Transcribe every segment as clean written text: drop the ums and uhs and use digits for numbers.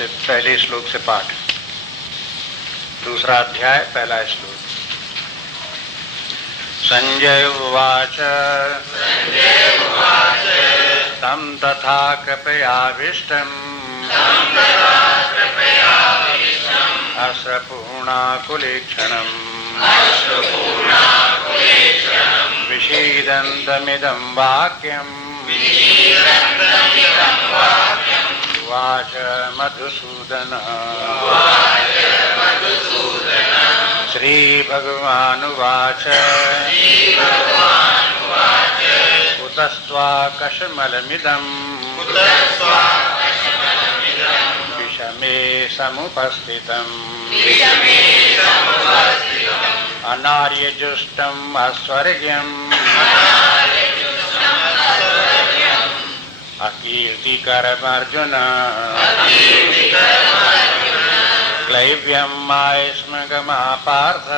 से पहले श्लोक से पाठ। दूसरा अध्याय, पहला श्लोक। संजय उवाच तं तथा कृपयाविष्टम् अश्रुपूर्णाकुलेक्षणम् विषीदन्तमिदं वाक्यम् उवाच मधुसूदन। श्रीभगवानुवाच कुतस्त्वाकशमलमिदम् विषमे समुपस्थितम् अनार्यजुष्टम् अस्वर्ग्यम् अकीर्तिकरमर्जुन क्लैव्यं मायस्मगमा पार्थ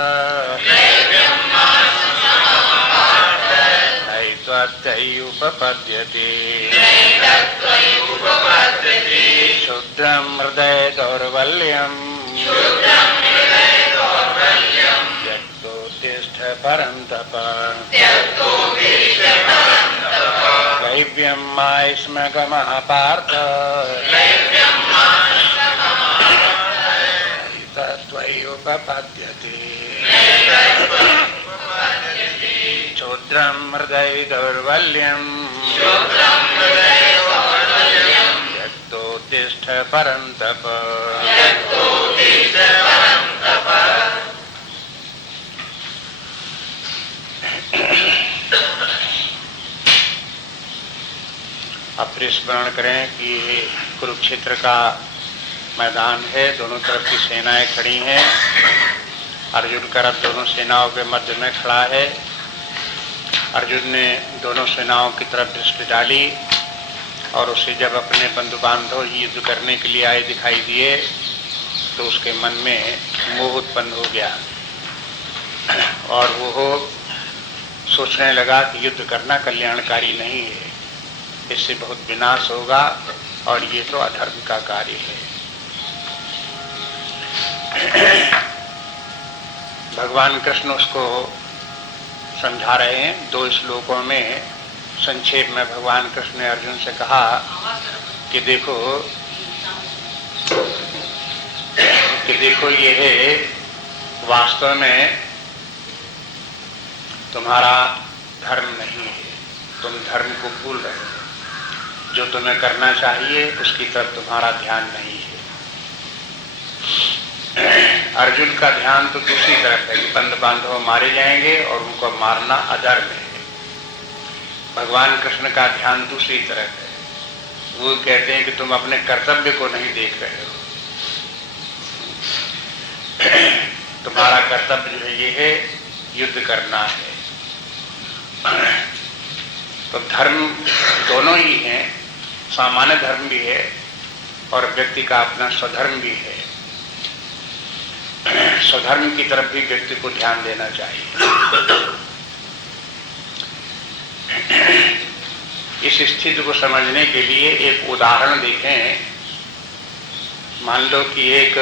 नैत्वद्यैयुपपद्यते क्षुद्रं हृदय दौर्बल्यम् त्यक्तोत्तिष्ठ परन्तप क्लैव्यं मायस्मगमः पार्थ त्वय्युपपद्यते क्षुद्रं हृदय दौर्बल्यम् त्यक्तोत्तिष्ठ परन्तप। अब फिर स्मरण करें कि कुरुक्षेत्र का मैदान है, दोनों तरफ की सेनाएं खड़ी हैं। अर्जुन का रथ दोनों सेनाओं के मध्य में खड़ा है। अर्जुन ने दोनों सेनाओं की तरफ दृष्टि डाली और उसे जब अपने बंधु बांधव युद्ध करने के लिए आए दिखाई दिए तो उसके मन में मोह उत्पन्न हो गया और वो सोचने लगा कि युद्ध करना कल्याणकारी नहीं है, इससे बहुत विनाश होगा और ये तो अधर्म का कार्य है। भगवान कृष्ण उसको समझा रहे हैं। 2 श्लोकों में संक्षेप में भगवान कृष्ण ने अर्जुन से कहा कि देखो ये है वास्तव में तुम्हारा धर्म नहीं है, तुम धर्म को भूल रहे हो। जो तुम्हें करना चाहिए उसकी तरफ तुम्हारा ध्यान नहीं है। अर्जुन का ध्यान तो दूसरी तरफ है कि बंधु बांधव मारे जाएंगे और उनको मारना अधर्म है। भगवान कृष्ण का ध्यान दूसरी तरफ है। वो कहते हैं कि तुम अपने कर्तव्य को नहीं देख रहे हो। तुम्हारा कर्तव्य जो है ये है युद्ध करना है। तो धर्म दोनों ही हैं, सामान्य धर्म भी है और व्यक्ति का अपना स्वधर्म भी है। स्वधर्म की तरफ भी व्यक्ति को ध्यान देना चाहिए। इस स्थिति को समझने के लिए एक उदाहरण देखें। मान लो कि एक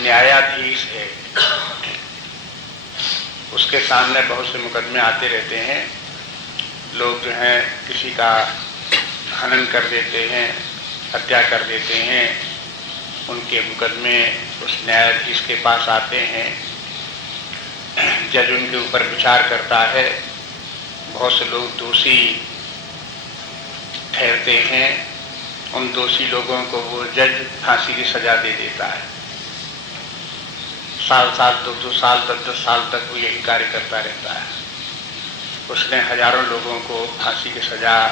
न्यायाधीश है, उसके सामने बहुत से मुकदमे आते रहते हैं। लोग जो हैं किसी का हनन कर देते हैं, हत्या कर देते हैं, उनके मुकदमे उस न्यायाधीश के पास आते हैं। जज उनके ऊपर विचार करता है। बहुत से लोग दोषी ठहरते हैं। उन दोषी लोगों को वो जज फांसी की सजा दे देता है। साल 2 साल तक 10 साल तक वो यही कार्य करता रहता है। उसने हजारों लोगों को फांसी की सजा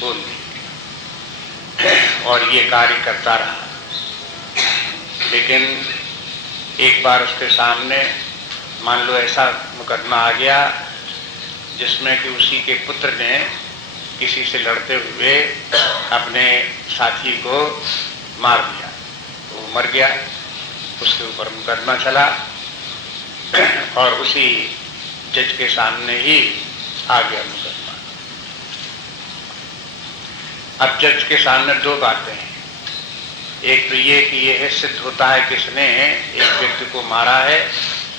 बोल दी और ये कार्य करता रहा। लेकिन एक बार उसके सामने मान लो ऐसा मुकदमा आ गया जिसमें कि उसी के पुत्र ने किसी से लड़ते हुए अपने साथी को मार दिया, वो मर गया। उसके ऊपर मुकदमा चला और उसी जज के सामने ही आ गया मुकदमा। अब जज के सामने 2 बातें हैं। एक तो ये कि यह सिद्ध होता है कि इसने एक व्यक्ति को मारा है,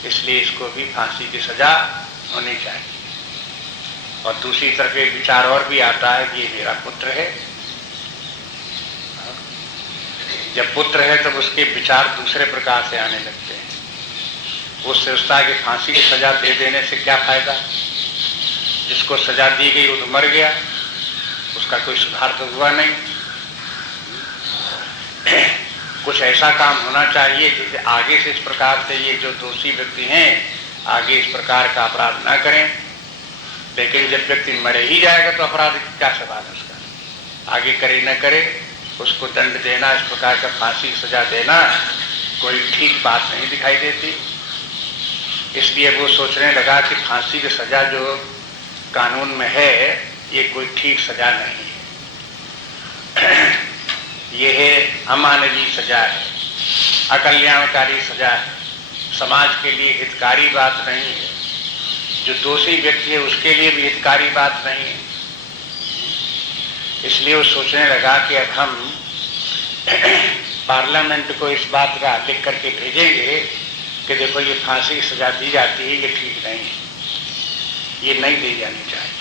इसलिए इसको भी फांसी की सजा होनी चाहिए। और दूसरी तरफ एक विचार और भी आता है कि ये मेरा पुत्र है। जब पुत्र है तब उसके विचार दूसरे प्रकार से आने लगते हैं। वो सोचता है कि फांसी की सजा दे देने से क्या फायदा, जिसको सजा दी गई वो तो मर गया, उसका कोई सुधार तो हुआ नहीं। कुछ ऐसा काम होना चाहिए जिससे आगे से इस प्रकार से ये जो दोषी व्यक्ति हैं आगे इस प्रकार का अपराध ना करें। लेकिन जब व्यक्ति मरे ही जाएगा तो अपराध क्या सवाल है उसका, आगे करे न करे उसको दंड देना, इस प्रकार का फांसी की सजा देना कोई ठीक बात नहीं दिखाई देती। इसलिए वो सोचने लगा कि फांसी की सजा जो कानून में है ये कोई ठीक सजा नहीं है, ये है अमानवीय सजा है, अकल्याणकारी सजा है, समाज के लिए हितकारी बात नहीं है, जो दोषी व्यक्ति है उसके लिए भी हितकारी बात नहीं है। इसलिए वो सोचने लगा कि अब हम पार्लियामेंट को इस बात का लिख करके भेजेंगे कि देखो ये फांसी की सजा दी जाती है, ये ठीक नहीं है, ये नहीं दी जानी चाहिए।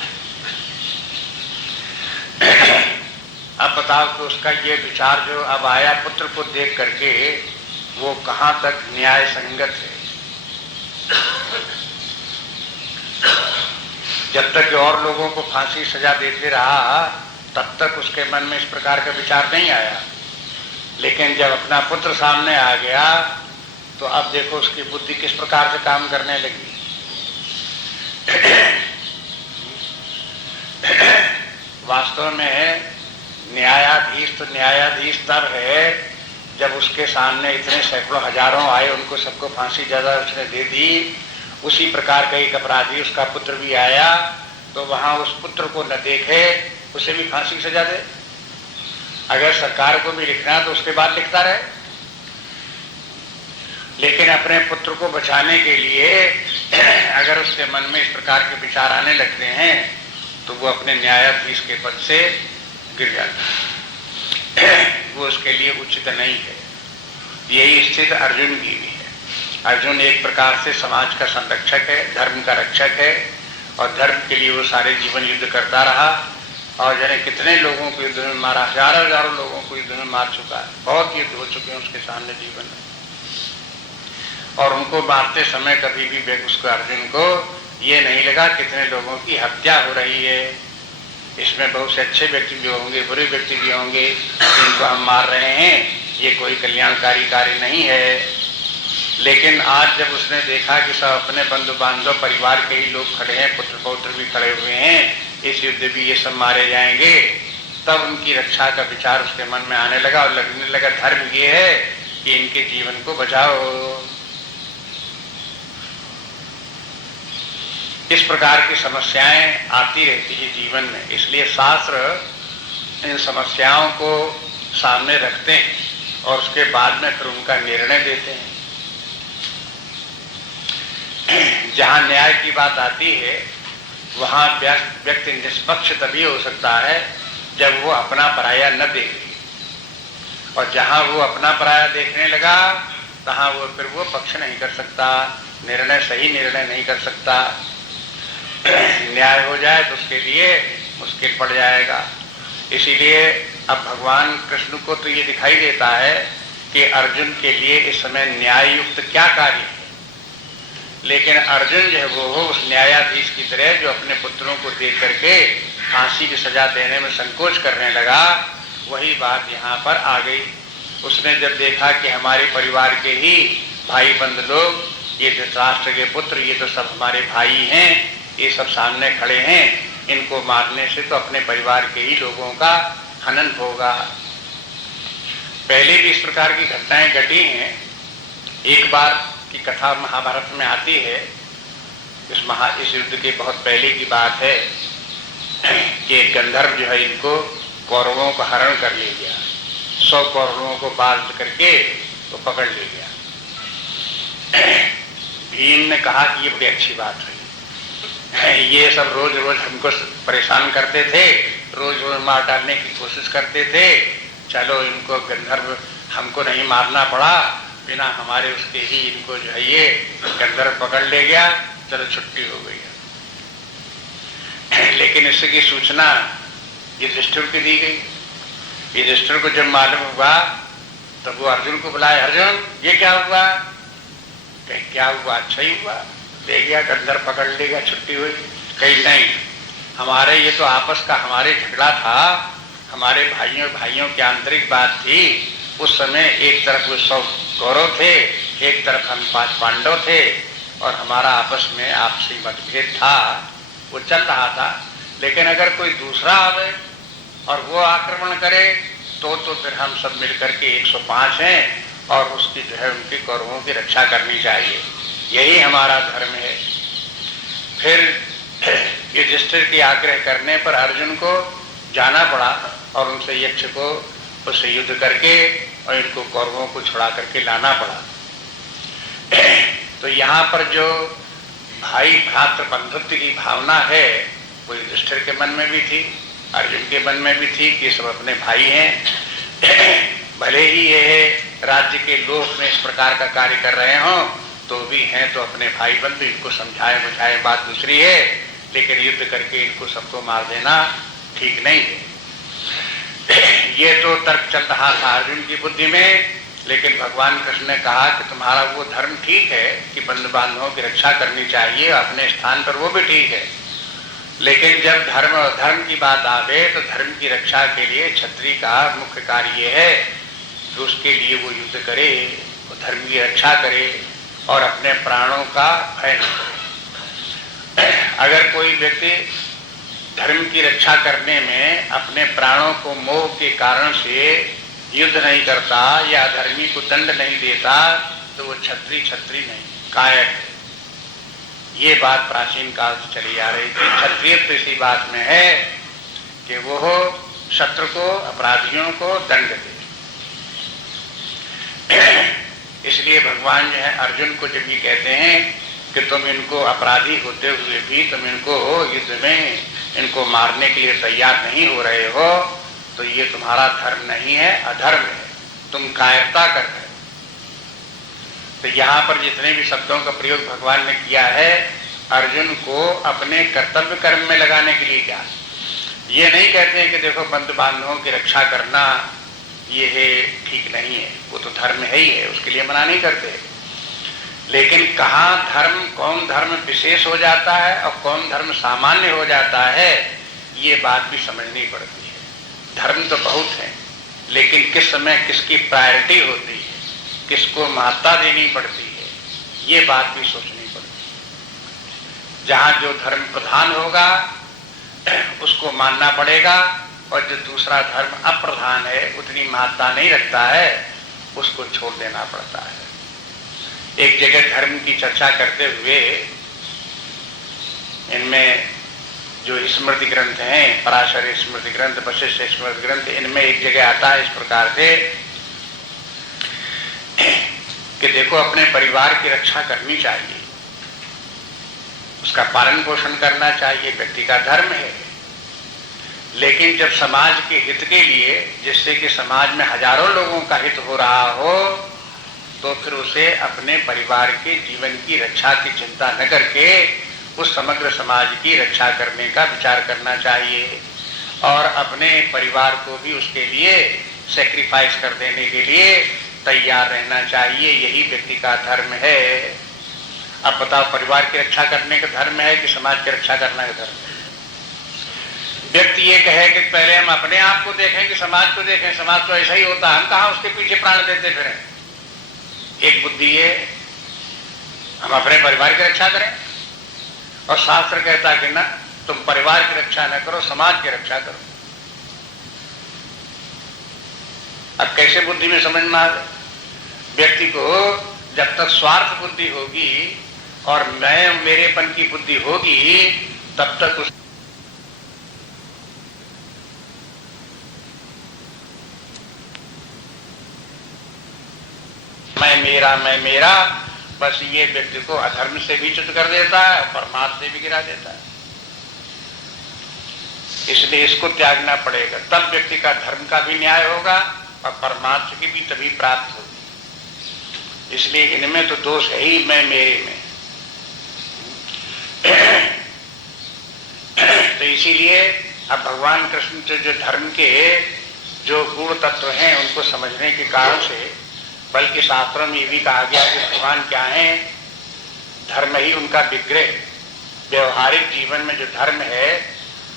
अब बताओ कि उसका ये विचार जो अब आया पुत्र को देख करके वो कहाँ तक न्याय संगत है। जब तक और लोगों को फांसी सजा देते रहा तब तक उसके मन में इस प्रकार का विचार नहीं आया, लेकिन जब अपना पुत्र सामने आ गया तो अब देखो उसकी बुद्धि किस प्रकार से काम करने लगी। वास्तव में न्यायाधीश तो न्यायाधीश तब है जब उसके सामने इतने सैकड़ों हजारों आए, उनको सबको फांसी सजा उसने दे दी। उसी प्रकार का एक अपराधी उसका पुत्र भी आया तो वहां उस पुत्र को न देखे उसे भी फांसी की सजा दे। अगर सरकार को भी लिखना तो उसके बाद लिखता रहे, लेकिन अपने पुत्र को बचाने के लिए अगर उसके मन में इस प्रकार के विचार आने लगते हैं तो वो अपने न्यायाधीश के पद से गिर जाता है, वो उसके लिए उचित नहीं है। यही स्थिति अर्जुन की भी है। अर्जुन एक प्रकार से समाज का संरक्षक है, धर्म का रक्षक है, और धर्म के लिए वो सारे जीवन युद्ध करता रहा और जाने कितने लोगों को युद्ध में मारा, हजारों लोगों को युद्ध में मार चुका है। बहुत युद्ध हो चुके हैं उसके सामने जीवन में, और उनको मारते समय कभी भी उसको अर्जुन को ये नहीं लगा कितने लोगों की हत्या हो रही है, इसमें बहुत से अच्छे व्यक्ति भी होंगे, बुरे व्यक्ति भी होंगे, जिनको हम मार रहे हैं, ये कोई कल्याणकारी कार्य नहीं है। लेकिन आज जब उसने देखा कि सब अपने बंधु बांधव परिवार के ही लोग खड़े हैं, पुत्र पौत्र भी खड़े हुए हैं, इस युद्ध भी ये सब मारे जाएंगे, तब उनकी रक्षा का विचार उसके मन में आने लगा और लगने लगा धर्म ये है कि इनके जीवन को बचाओ। इस प्रकार की समस्याएं आती रहती है जीवन में, इसलिए शास्त्र इन समस्याओं को सामने रखते हैं और उसके बाद में फिर उनका निर्णय देते हैं। जहां न्याय की बात आती है वहां व्यक्ति निष्पक्ष तभी हो सकता है जब वो अपना पराया न देखे, और जहां वो अपना पराया देखने लगा तहां वो फिर वो पक्ष नहीं कर सकता, निर्णय सही निर्णय नहीं कर सकता। न्याय हो जाए तो उसके लिए मुश्किल पड़ जाएगा। इसीलिए अब भगवान कृष्ण को तो ये दिखाई देता है कि अर्जुन के लिए इस समय न्याय युक्त क्या कार्य है, लेकिन अर्जुन जो है वो हो उस न्यायाधीश की तरह जो अपने पुत्रों को देख करके फांसी की सजा देने में संकोच करने लगा, वही बात यहाँ पर आ गई। उसने जब देखा कि हमारे परिवार के ही भाई बंद लोग, ये धृतराष्ट्र के पुत्र, ये तो सब हमारे भाई हैं, ये सब सामने खड़े हैं, इनको मारने से तो अपने परिवार के ही लोगों का हनन होगा। पहले भी इस प्रकार की घटनाएं घटी हैं। एक बार की कथा महाभारत में आती है, इस युद्ध के बहुत पहले की बात है कि एक गंधर्व जो है इनको कौरवों का हरण कर ले गया, 100 कौरवों को बांध करके तो पकड़ ले गया। भीम ने कहा कि ये बड़ी अच्छी बात है, ये सब रोज रोज हमको परेशान करते थे, रोज रोज मार डालने की कोशिश करते थे, चलो इनको गंधर्व हमको नहीं मारना पड़ा, बिना हमारे उसके ही इनको जो है ये गंधर्व पकड़ ले गया, चलो छुट्टी हो गई। लेकिन इसकी सूचना युधिष्ठिर को दी गई। युधिष्ठिर को जब मालूम हुआ तब वो अर्जुन को बुलाए, अर्जुन ये क्या हुआ? कहीं क्या हुआ? अच्छा ही हुआ, ले गया गंधर्व पकड़ ले गया, छुट्टी हुई। कहीं नहीं, हमारे ये तो आपस का हमारे झगड़ा था, हमारे भाइयों की आंतरिक बात थी। उस समय एक तरफ वो 100 कौरव थे, एक तरफ हम 5 पांडव थे, और हमारा आपस में आपसी मतभेद था, वो चल रहा था। लेकिन अगर कोई दूसरा आवे और वो आक्रमण करे तो फिर हम सब मिलकर के 105 हैं और उसकी जो है उनकी कौरवों की रक्षा करनी चाहिए, यही हमारा धर्म है। फिर युधिष्ठिर की आग्रह करने पर अर्जुन को जाना पड़ा और उनसे यक्ष को उससे युद्ध करके और इनको कौरवों को छुड़ा करके लाना पड़ा। तो यहाँ पर जो भाई भ्रातृ बंधुत्व की भावना है वो युधिष्ठिर के मन में भी थी, अर्जुन के मन में भी थी कि सब अपने भाई हैं। भले ही ये राज्य के लोक में इस प्रकार का कार्य कर रहे हों तो भी हैं तो अपने भाई बंधु, इनको समझाए बुझाए बात दूसरी है, लेकिन युद्ध करके इनको सबको मार देना ठीक नहीं है। ये तो तर्क चल रहा था अर्जुन की बुद्धि में। लेकिन भगवान कृष्ण ने कहा कि तुम्हारा वो धर्म ठीक है कि बंधु बांधवों की रक्षा करनी चाहिए, अपने स्थान पर वो भी ठीक है, लेकिन जब धर्म की बात आवे तो धर्म की रक्षा के लिए क्षत्रिय का मुख्य कार्य ये है कि उसके लिए वो युद्ध करे, वो धर्म की रक्षा करे और अपने प्राणों का भय न करे। अगर कोई व्यक्ति धर्म की रक्षा करने में अपने प्राणों को मोह के कारण से युद्ध नहीं करता या धर्मी को दंड नहीं देता तो वो क्षत्रिय नहीं, कायक है। ये बात प्राचीन काल से चली आ रही थी। क्षत्रिय तो इसी बात में है कि वो शत्रु को, अपराधियों को दंड दे। इसलिए भगवान जो है अर्जुन को जब ये कहते हैं कि तुम इनको अपराधी होते हुए भी तुम इनको युद्ध में इनको मारने के लिए तैयार नहीं हो रहे हो, तो ये तुम्हारा धर्म नहीं है, अधर्म है, तुम कायरता कर रहे हो। तो यहाँ पर जितने भी शब्दों का प्रयोग भगवान ने किया है अर्जुन को अपने कर्तव्य कर्म में लगाने के लिए क्या, ये नहीं कहते हैं कि देखो बंधु बांधवों की रक्षा करना ये है ठीक नहीं है, वो तो धर्म है ही है, उसके लिए मना नहीं करते। लेकिन कहाँ धर्म, कौन धर्म विशेष हो जाता है और कौन धर्म सामान्य हो जाता है, ये बात भी समझनी पड़ती है। धर्म तो बहुत है, लेकिन किस समय किसकी प्रायोरिटी होती है, किसको महत्ता देनी पड़ती है, ये बात भी सोचनी पड़ती है। जहाँ जो धर्म प्रधान होगा उसको मानना पड़ेगा, और जो दूसरा धर्म अप्रधान है, उतनी महत्ता नहीं रखता है, उसको छोड़ देना पड़ता है। एक जगह धर्म की चर्चा करते हुए इनमें जो स्मृति ग्रंथ हैं, पराशर स्मृति ग्रंथ, वशिष्ठ स्मृति ग्रंथ, इनमें एक जगह आता है इस प्रकार से कि देखो अपने परिवार की रक्षा करनी चाहिए, उसका पालन पोषण करना चाहिए, व्यक्ति का धर्म है। लेकिन जब समाज के हित के लिए, जिससे कि समाज में हजारों लोगों का हित हो रहा हो, तो फिर उसे अपने परिवार के जीवन की रक्षा की चिंता न करके उस समग्र समाज की रक्षा करने का विचार करना चाहिए और अपने परिवार को भी उसके लिए सैक्रिफाइस कर देने के लिए तैयार रहना चाहिए। यही व्यक्ति का धर्म है। अब बताओ, परिवार की रक्षा करने का धर्म है कि समाज की रक्षा करने का धर्म है? व्यक्ति ये कहे कि पहले हम अपने आप को देखें कि समाज को देखें, समाज तो ऐसा ही होता है, हम कहाँ उसके पीछे प्राण देते फिरें। एक बुद्धि है हम अपने परिवार की रक्षा करें, और शास्त्र कहता है कि ना, तुम परिवार की रक्षा न करो, समाज की रक्षा करो। अब कैसे बुद्धि में समझना है? व्यक्ति को जब तक स्वार्थ बुद्धि होगी और मैं मेरेपन की बुद्धि होगी, तब तक उस मैं मेरा, बस ये व्यक्ति को अधर्म से भी च्युत कर देता है, परमार्थ से भी गिरा देता है। इसलिए इसको त्यागना पड़ेगा, तब व्यक्ति का धर्म का भी न्याय होगा और परमात्मा की भी तभी प्राप्त होगी। इसलिए इनमें तो दोष है ही, मैं मेरे में। तो इसीलिए अब भगवान कृष्ण जो धर्म के जो गुण तत्व हैं उनको समझने के कारण से, बल्कि शास्त्रों में ये भी कहा गया कि भगवान क्या है, धर्म ही उनका विग्रह। व्यवहारिक जीवन में जो धर्म है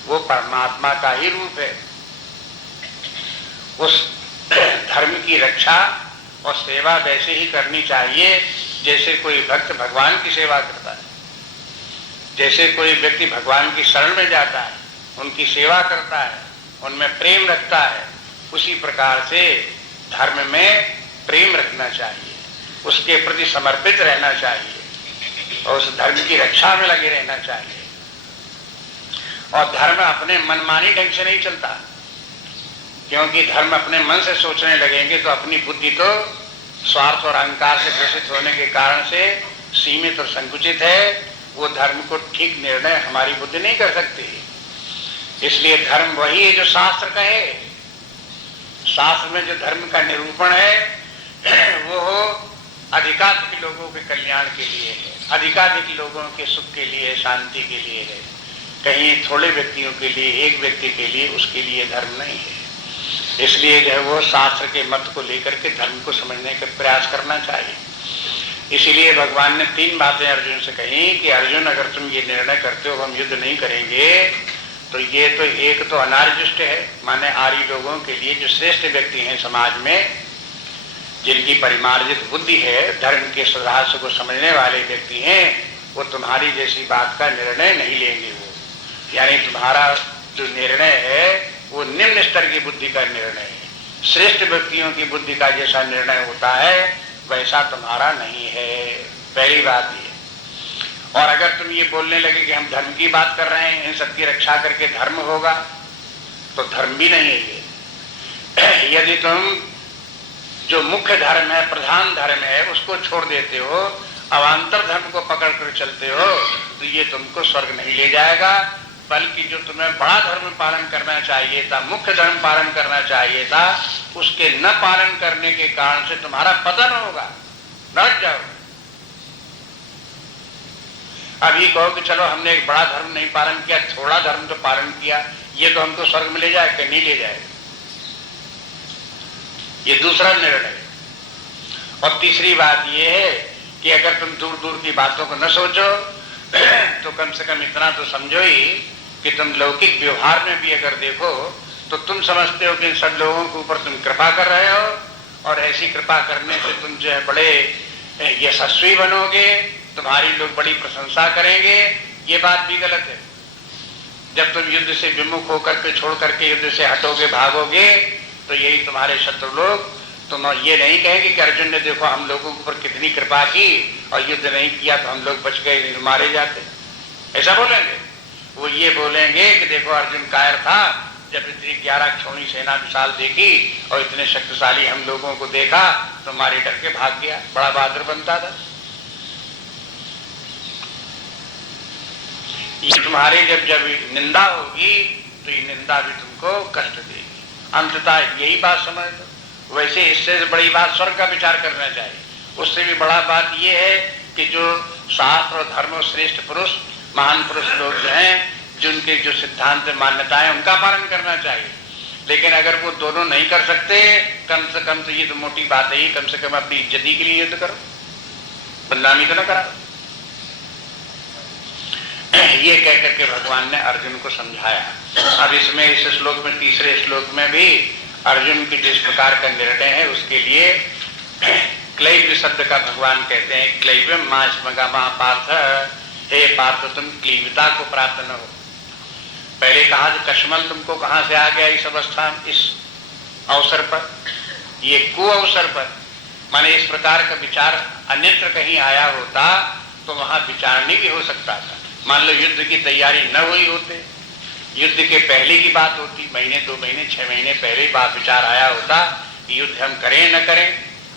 वो परमात्मा का ही रूप है। उस धर्म की रक्षा और सेवा वैसे ही करनी चाहिए जैसे कोई भक्त भगवान की सेवा करता है, जैसे कोई व्यक्ति भगवान की शरण में जाता है, उनकी सेवा करता है, उनमें प्रेम रखता है, उसी प्रकार से धर्म में प्रेम रखना चाहिए, उसके प्रति समर्पित रहना चाहिए और उस धर्म की रक्षा में लगे रहना चाहिए। और धर्म अपने मनमानी ढंग से नहीं चलता, क्योंकि धर्म अपने मन से सोचने लगेंगे तो अपनी बुद्धि तो स्वार्थ और अहंकार से ग्रसित होने के कारण से सीमित और संकुचित है। वो धर्म को ठीक निर्णय हमारी बुद्धि नहीं कर सकती। इसलिए धर्म वही है जो शास्त्र कहे। शास्त्र में जो धर्म का निरूपण है वो अधिकाधिक लोगों के कल्याण के लिए है, अधिकाधिक लोगों के सुख के लिए, शांति के लिए है। कहीं थोड़े व्यक्तियों के लिए, एक व्यक्ति के लिए, उसके लिए धर्म नहीं है। इसलिए जो है वो शास्त्र के मत को लेकर के धर्म को समझने का प्रयास करना चाहिए। इसीलिए भगवान ने 3 बातें अर्जुन से कही कि अर्जुन, अगर तुम ये निर्णय करते हो हम युद्ध नहीं करेंगे तो ये तो एक तो अनार्जुष्ट है, माने आर्य लोगों के लिए जो श्रेष्ठ व्यक्ति हैं समाज में, जिनकी परिमार्जित बुद्धि है, धर्म के रहस्य को समझने वाले व्यक्ति हैं, वो तुम्हारी जैसी बात का निर्णय नहीं लेंगे। वो यानी तुम्हारा जो निर्णय है वो निम्न स्तर की बुद्धि का निर्णय है। श्रेष्ठ व्यक्तियों की बुद्धि का जैसा निर्णय होता है वैसा तुम्हारा नहीं है। पहली बात ये। और अगर तुम ये बोलने लगे कि हम धर्म की बात कर रहे हैं, इन सबकी रक्षा करके धर्म होगा, तो धर्म भी नहीं है ये। यदि तुम जो मुख्य धर्म है, प्रधान धर्म है, उसको छोड़ देते हो, अवान्तर धर्म को पकड़ कर चलते हो, तो ये तुमको स्वर्ग नहीं ले जाएगा, बल्कि जो तुम्हें बड़ा धर्म पालन करना चाहिए था, मुख्य धर्म पालन करना चाहिए था, उसके न पालन करने के कारण से तुम्हारा पतन होगा, नरक जाओगे। अभी कहो कि चलो हमने एक बड़ा धर्म नहीं पालन किया, थोड़ा धर्म तो पालन किया, ये तो हमको स्वर्ग में ले जाएगा, नहीं ले जाएगा। ये दूसरा निर्णय। और तीसरी बात ये है कि अगर तुम दूर दूर की बातों को न सोचो तो कम से कम इतना तो समझो ही कि तुम लौकिक व्यवहार में भी अगर देखो तो तुम समझते हो कि इन सब लोगों के ऊपर तुम कृपा कर रहे हो और ऐसी कृपा करने से तुम जो है बड़े यशस्वी बनोगे, तुम्हारी लोग बड़ी प्रशंसा करेंगे। ये बात भी गलत है। जब तुम युद्ध से विमुख होकर के, छोड़ करके युद्ध से हटोगे, भागोगे, तो यही तुम्हारे शत्रु लोग तुम ये नहीं कहेंगे कि अर्जुन ने देखो हम लोगों के ऊपर कितनी कृपा की और युद्ध नहीं किया तो हम लोग बच गए, मारे जाते। ऐसा बोलेंगे? वो ये बोलेंगे कि देखो अर्जुन कायर था, जब इतनी 11 क्षोणी सेना विशाल देखी और इतने शक्तिशाली हम लोगों को देखा तो मारे डर के भाग गया, बड़ा बहादुर बनता था। ये तुम्हारे जब निंदा होगी तो ये निंदा भी तुमको कष्ट देगी। अंततः यही बात समझ लो। वैसे इससे बड़ी बात स्वर्ग का विचार करना चाहिए। उससे भी बड़ा बात यह है कि जो शास्त्र और धर्म श्रेष्ठ पुरुष, महान पुरुष लोग जो हैं, जिनके जो सिद्धांत मान्यताएं, उनका पालन करना चाहिए। लेकिन अगर वो दोनों नहीं कर सकते, कम से कम तो ये तो मोटी बात है, कम से कम अपनी इज्जती के लिए युद्ध करो, बदनामी तो न करा। ये कह करके भगवान ने अर्जुन को समझाया। अब इसमें इस श्लोक में, तीसरे श्लोक में भी अर्जुन की जिस प्रकार का निर्णय है उसके लिए क्लैव्य शब्द का भगवान कहते हैं। क्लैव्यम मास्मगा पार्थ, हे पार्थ तुम क्लीवता को प्राप्त न हो। पहले कहा कश्मल तुमको कहां से आ गया इस अवस्था, इस अवसर पर, ये कुअवसर पर, माने इस प्रकार का विचार अन्यत्र कहीं आया होता तो वहां विचारणी भी हो सकता था। मान लो युद्ध की तैयारी न हुई होते, युद्ध के पहले की बात होती, महीने 2 महीने 6 महीने पहले बात विचार आया होता कि युद्ध हम करें न करें,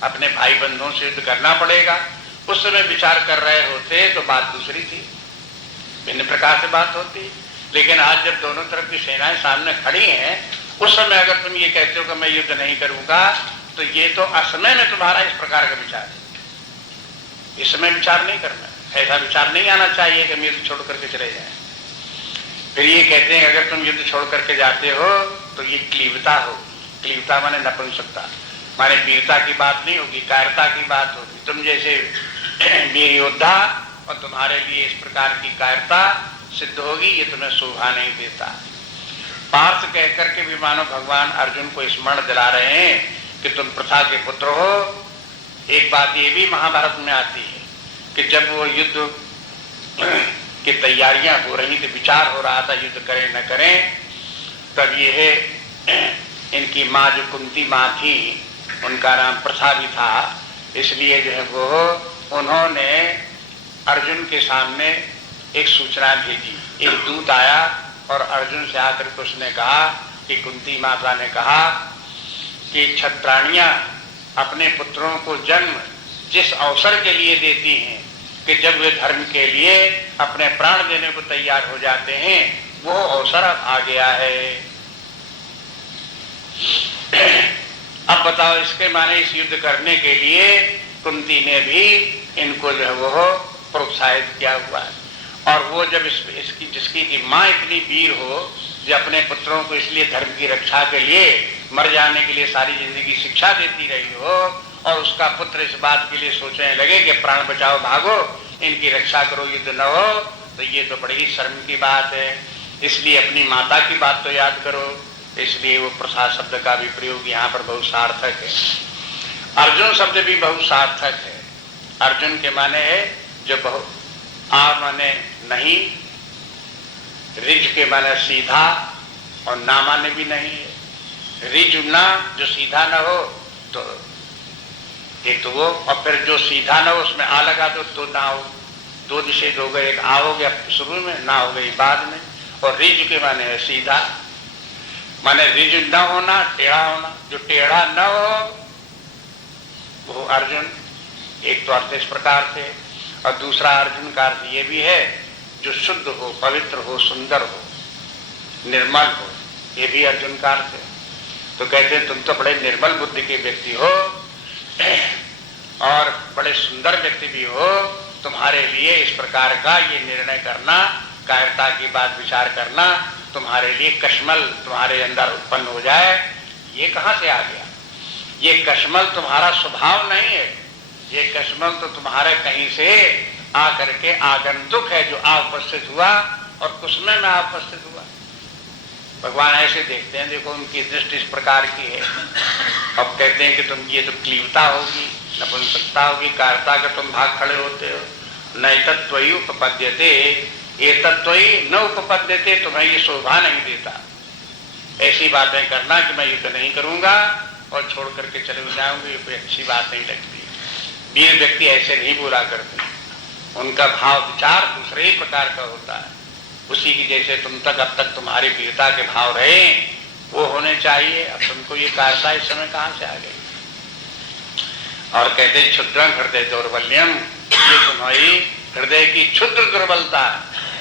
अपने भाई बंधुओं से युद्ध करना पड़ेगा, उस समय विचार कर रहे होते तो बात दूसरी थी, भिन्न प्रकार से बात होती। लेकिन आज जब दोनों तरफ की सेनाएं सामने खड़ी हैं उस समय अगर तुम ये कहते हो कि मैं युद्ध नहीं करूंगा, तो ये तो असमय में तुम्हारा इस प्रकार का विचार है। इस समय विचार नहीं करना, ऐसा विचार नहीं आना चाहिए कि हम युद्ध छोड़ करके चले जाएं। फिर ये कहते हैं अगर तुम युद्ध छोड़ करके जाते हो तो ये क्लीवता होगी। क्लीवता माने नपुंसकता, माने वीरता की बात नहीं होगी, कायरता की बात होगी। तुम जैसे वीर योद्धा और तुम्हारे लिए इस प्रकार की कायरता सिद्ध होगी, ये तुम्हें शोभा नहीं देता। पार्थ कह करके भी मानो भगवान अर्जुन को स्मरण दिला रहे हैं कि तुम प्रथा के पुत्र हो। एक बात ये भी महाभारत में आती है कि जब वो युद्ध की तैयारियां हो रही थी, विचार हो रहा था युद्ध करें न करें, तब ये है इनकी माँ जो कुंती माँ थी, उनका नाम प्रथा भी था, इसलिए जो है वो उन्होंने अर्जुन के सामने एक सूचना भेजी। एक दूत आया और अर्जुन से आकर के उसने कहा कि कुंती माता ने कहा कि क्षत्राणियां अपने पुत्रों को जन्म जिस अवसर के लिए देती हैं कि जब वे धर्म के लिए अपने प्राण देने को तैयार हो जाते हैं, वो अवसर अब आ गया है। अब बताओ, इसके माने इस युद्ध करने के लिए कुंती ने भी इनको जो है वो प्रोत्साहित किया हुआ है। और वो जब इसकी जिसकी की माँ इतनी वीर हो, जो अपने पुत्रों को इसलिए धर्म की रक्षा के लिए मर जाने के लिए सारी जिंदगी शिक्षा देती रही हो, और उसका पुत्र इस बात के लिए सोचने लगे कि प्राण बचाओ, भागो, इनकी रक्षा करो, युद्ध न हो, तो ये तो बड़ी ही शर्म की बात है। इसलिए अपनी माता की बात तो याद करो। इसलिए वो प्रथा शब्द का भी प्रयोग यहाँ पर बहुत सार्थक है। अर्जुन शब्द भी बहुत सार्थक है। अर्जुन के माने है जो बहुत, आ माने नहीं, रिज के माने सीधा, और ना माने भी नहीं है। रिज ना, जो सीधा ना हो तो एक तो वो, और फिर जो सीधा ना हो उसमें आ लगा तो ना हो। दो निषेध हो गए, एक आ हो गया शुरू में, ना हो गई बाद में। और रिज के माने है सीधा, माने रिज न होना, टेढ़ा होना। जो टेढ़ा न हो वो अर्जुन। एक तो अर्थ इस प्रकार से, और दूसरा अर्जुन का अर्थ ये भी है जो शुद्ध हो, पवित्र हो, सुंदर हो, निर्मल हो, ये भी अर्जुन का अर्थ है। तो कहते हैं तुम तो बड़े निर्मल बुद्धि के व्यक्ति हो और बड़े सुंदर व्यक्ति भी हो, तुम्हारे लिए इस प्रकार का ये निर्णय करना, कायरता की बात विचार करना, तुम्हारे लिए कश्मल तुम्हारे अंदर उत्पन्न हो जाए, ये कहां से आ गया? ये कश्मल तुम्हारा स्वभाव नहीं है, ये कश्मल तो तुम्हारे कहीं से आकर के आगंतुक है, जो आ उपस्थित हुआ और कुसमे में आ उपस्थित हुआ। भगवान ऐसे देखते हैं, देखो उनकी दृष्टि इस प्रकार की है। अब कहते हैं कि तुम ये तो क्लीवता होगी, नपुंसकता होगी, कायरता का तुम भाग खड़े होते हो। नैतत्वयि उपपद्यते, एतत्वयि न उपपद्यते, तुम्हें ये शोभा नहीं देता ऐसी बातें करना कि मैं युद्ध नहीं करूंगा और छोड़ करके चले जाऊंगी, ये कोई अच्छी बात नहीं लगती। वीर व्यक्ति ऐसे नहीं बोला करते, उनका भाव विचार दूसरे ही प्रकार का होता है। उसी की जैसे तुम तक अब तक तुम्हारी वीरता के भाव रहे वो होने चाहिए। अब तुमको ये कायरता इस समय कहां से आ गई? और कहते क्षुद्रम हृदय दौर्बल्यम, ये तुम्हारी हृदय की क्षुद्र दुर्बलता।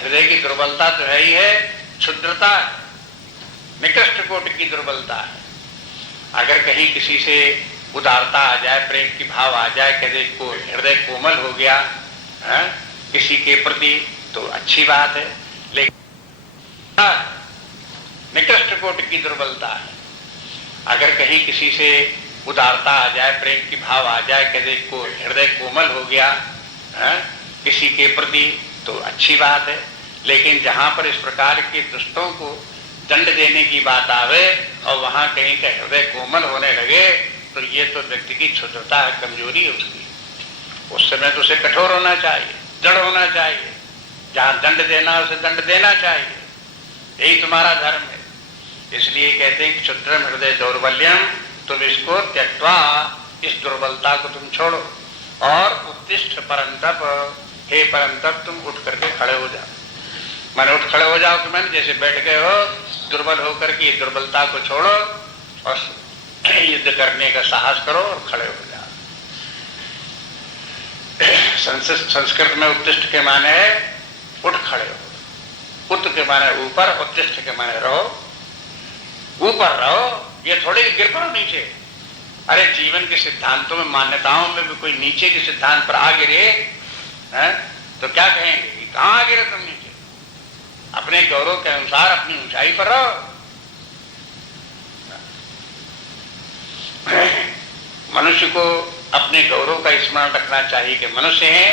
हृदय की दुर्बलता तो है ही है, क्षुद्रता निकृष्ट कोटि की दुर्बलता है। अगर कहीं किसी से उदारता आ जाए, प्रेम की भाव आ जाए, कहते को हृदय कोमल हो गया है किसी के प्रति, तो अच्छी बात है। लेकिन निकृष्ट कोटि की दुर्बलता है। अगर कहीं किसी से उदारता आ जाए, प्रेम की भाव आ जाए, कहते को हृदय कोमल हो गया है किसी के प्रति, तो अच्छी बात है। लेकिन जहां पर इस प्रकार के दुष्टों को दंड देने की बात आवे और वहां कहीं का हृदय कोमल होने लगे, तो ये तो व्यक्ति की क्षुद्रता है, कमजोरी है उसकी। उस समय तो उसे कठोर होना चाहिए, दृढ़ होना चाहिए। जहां दंड देना उसे दंड देना चाहिए, यही तुम्हारा धर्म है। इसलिए कहते हैं क्षुद्रम हृदय दौर्बल्यम, तुम इसको त्यक्त्वा, इस दुर्बलता को तुम छोड़ो और उत्तिष्ठ परंतप, हे परंतप तुम उठ करके खड़े हो जाओ। मैंने उठ खड़े हो जाओ कि मैंने जैसे बैठ गए हो दुर्बल होकर के दुर्बलता को छोड़ो और युद्ध करने का साहस करो और खड़े हो जाओ। संस्कृत में उत्तिष्ठ के माने है उठ खड़े हो, उत के माने ऊपर, उत्तिष्ठ के माने रहो। ऊपर रहो, ये थोड़ी गिर पड़ो नीचे। अरे जीवन के सिद्धांतों में, मान्यताओं में भी कोई नीचे के सिद्धांत पर आ गिरे तो क्या कहेंगे कि कहां आ गिरे तुम नीचे? अपने गौरव के अनुसार अपनी ऊंचाई पर रहो। मनुष्य को अपने गौरव का स्मरण रखना चाहिए कि मनुष्य हैं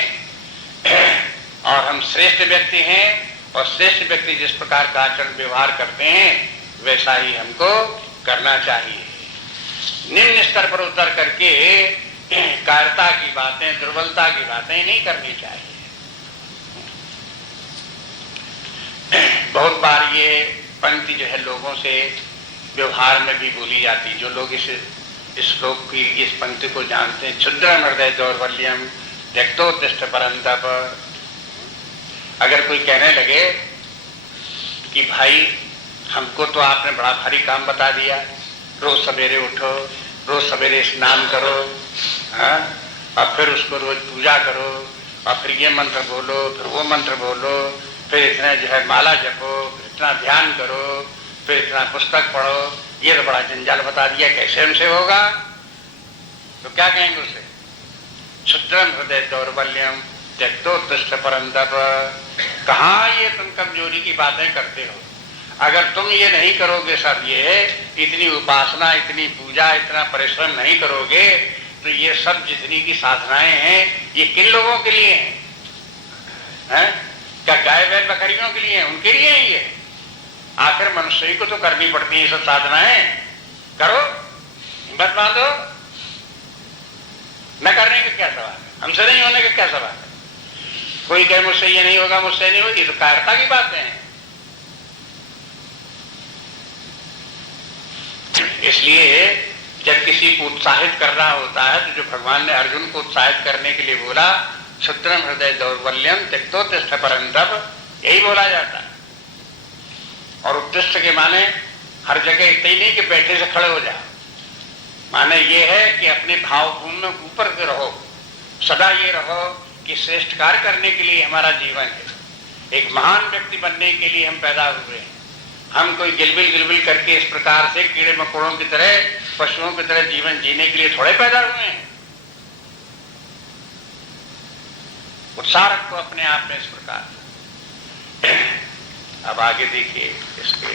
और हम श्रेष्ठ व्यक्ति हैं, और श्रेष्ठ व्यक्ति जिस प्रकार का आचरण व्यवहार करते हैं वैसा ही हमको करना चाहिए। निम्न स्तर पर उतर करके कायरता की बातें, दुर्बलता की बातें नहीं करनी चाहिए। बहुत बार ये पंक्ति जो है लोगों से व्यवहार में भी बोली जाती। जो लोग इस श्लोक की, इस पंक्ति को जानते हैं, क्षुद्रम हृदय दौर्बल्यम त्यक्तोत्तिष्ठ परंतप। अगर कोई कहने लगे कि भाई हमको तो आपने बड़ा भारी काम बता दिया, रोज सवेरे उठो, रोज सवेरे स्नान करो, और फिर उसको रोज पूजा करो, और फिर ये मंत्र बोलो, फिर वो मंत्र बोलो, फिर इतना जो है माला जपो, इतना ध्यान करो, फिर इतना पुस्तक पढ़ो, ये तो बड़ा जंजाल बता दिया, कैसे हमसे होगा? तो क्या कहेंगे उसे? क्षुद्रम हृदय दौर्बल्यम त्यक्तोत्तिष्ठ परंतप। कहाँ ये तुम कमजोरी की बातें करते हो? अगर तुम ये नहीं करोगे, सब ये इतनी उपासना, इतनी पूजा, इतना परिश्रम नहीं करोगे, तो ये सब जितनी की साधनाएं हैं ये किन लोगों के लिए हैं? क्या गाय बैल बकरियों के लिए हैं? उनके लिए हैं ये? आखिर मनुष्य ही को तो करनी पड़ती है सब साधनाएं। करो, हिम्मत बांधो। न करने का क्या सवाल है? हमसे नहीं होने का क्या सवाल है? कोई कहे मुझसे ये नहीं होगा, मुझसे नहीं होगी, तो कायरता की बातें हैं। इसलिए जब किसी को उत्साहित करना होता है तो जो भगवान ने अर्जुन को उत्साहित करने के लिए बोला, क्षुद्रम हृदय दौर्बल्यम त्यक्तोत्तिष्ठ परंतप, यही बोला जाता है। और उत्तिष्ठ के माने हर जगह इतना ही नहीं कि बैठे से खड़े हो जाओ, माने ये है कि अपने भावभूमि में ऊपर के रहो, सदा ये रहो कि श्रेष्ठ कार्य करने के लिए हमारा जीवन है। एक महान व्यक्ति बनने के लिए हम पैदा हुए हैं। हम कोई गिलबिल करके इस प्रकार से कीड़े मकोड़ों की तरह, पशुओं की तरह जीवन जीने के लिए थोड़े पैदा हुए हैं। उत्साह रखो अपने आप में इस प्रकार। अब आगे देखिए इसके,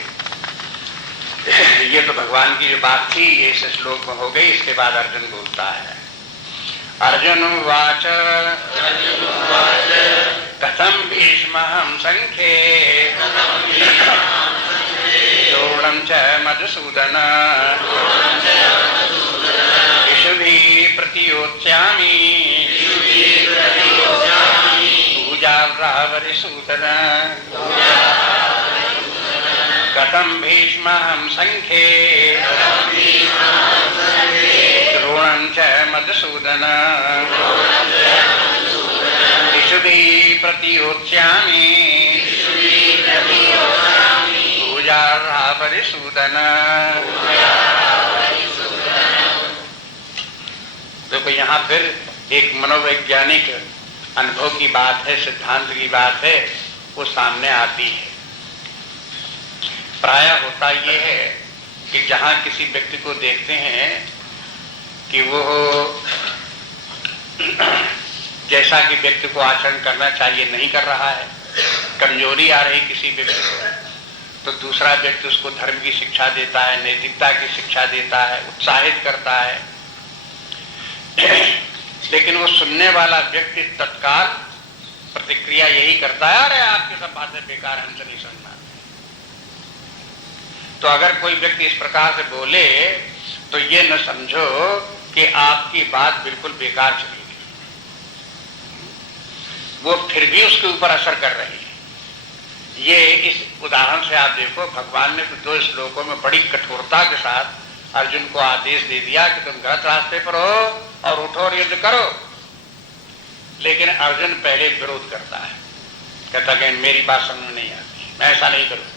ये तो भगवान की जो बात थी ये इस श्लोक में हो गई। इसके बाद अर्जुन बोलता है, अर्जुन उवाच कथम भीष्महं संख्ये द्रोणं च मधुसूदन इषुभिः प्रतियोत्स्यामि पूजार्हवरिसूदन। कथम भीष्महं संख्ये द्रोणं च मधुसूदन इषुभिः प्रतियोत्स्यामि पूजार्हवरिसूदन। देखो यहाँ फिर एक मनोवैज्ञानिक अनुभव की बात है, सिद्धांत की बात है, वो सामने आती है। प्रायः होता ये है कि जहां किसी व्यक्ति को देखते हैं कि वो जैसा कि व्यक्ति को आचरण करना चाहिए नहीं कर रहा है, कमजोरी आ रही किसी व्यक्ति को, तो दूसरा व्यक्ति उसको धर्म की शिक्षा देता है, नैतिकता की शिक्षा देता है, उत्साहित करता है। लेकिन वो सुनने वाला व्यक्ति तत्काल प्रतिक्रिया यही करता है, अरे आपकी सब बातें बेकार, हमसे नहीं सुनना। तो अगर कोई व्यक्ति इस प्रकार से बोले तो ये न समझो कि आपकी बात बिल्कुल बेकार चलेगी, वो फिर भी उसके ऊपर असर कर रही है। ये इस उदाहरण से आप देखो, भगवान ने तो 2 श्लोकों में बड़ी कठोरता के साथ अर्जुन को आदेश दे दिया कि तुम गलत रास्ते पर हो और उठो और युद्ध करो। लेकिन अर्जुन पहले विरोध करता है, कहता कि मेरी बात समझ नहीं आती, मैं ऐसा नहीं करूंगा।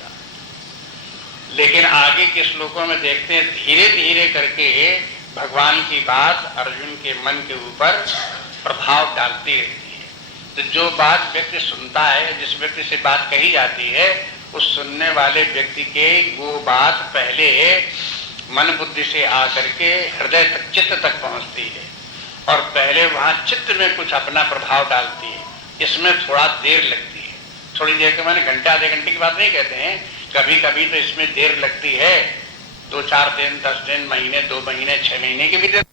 लेकिन आगे के श्लोकों में देखते हैं धीरे धीरे करके भगवान की बात अर्जुन के मन के ऊपर प्रभाव डालती रहती है। तो जो बात व्यक्ति सुनता है, जिस व्यक्ति से बात कही जाती है, उस सुनने वाले व्यक्ति के वो बात पहले मन बुद्धि से आकर के हृदय तक, चित्त तक पहुंचती है और पहले वहां चित्त में कुछ अपना प्रभाव डालती है। इसमें थोड़ा देर लगती है। थोड़ी देर के माने घंटे आधे घंटे की बात नहीं कहते हैं, कभी कभी तो इसमें देर लगती है, 2-4 दिन, 10 दिन, महीने, 2 महीने, 6 महीने की भी देर।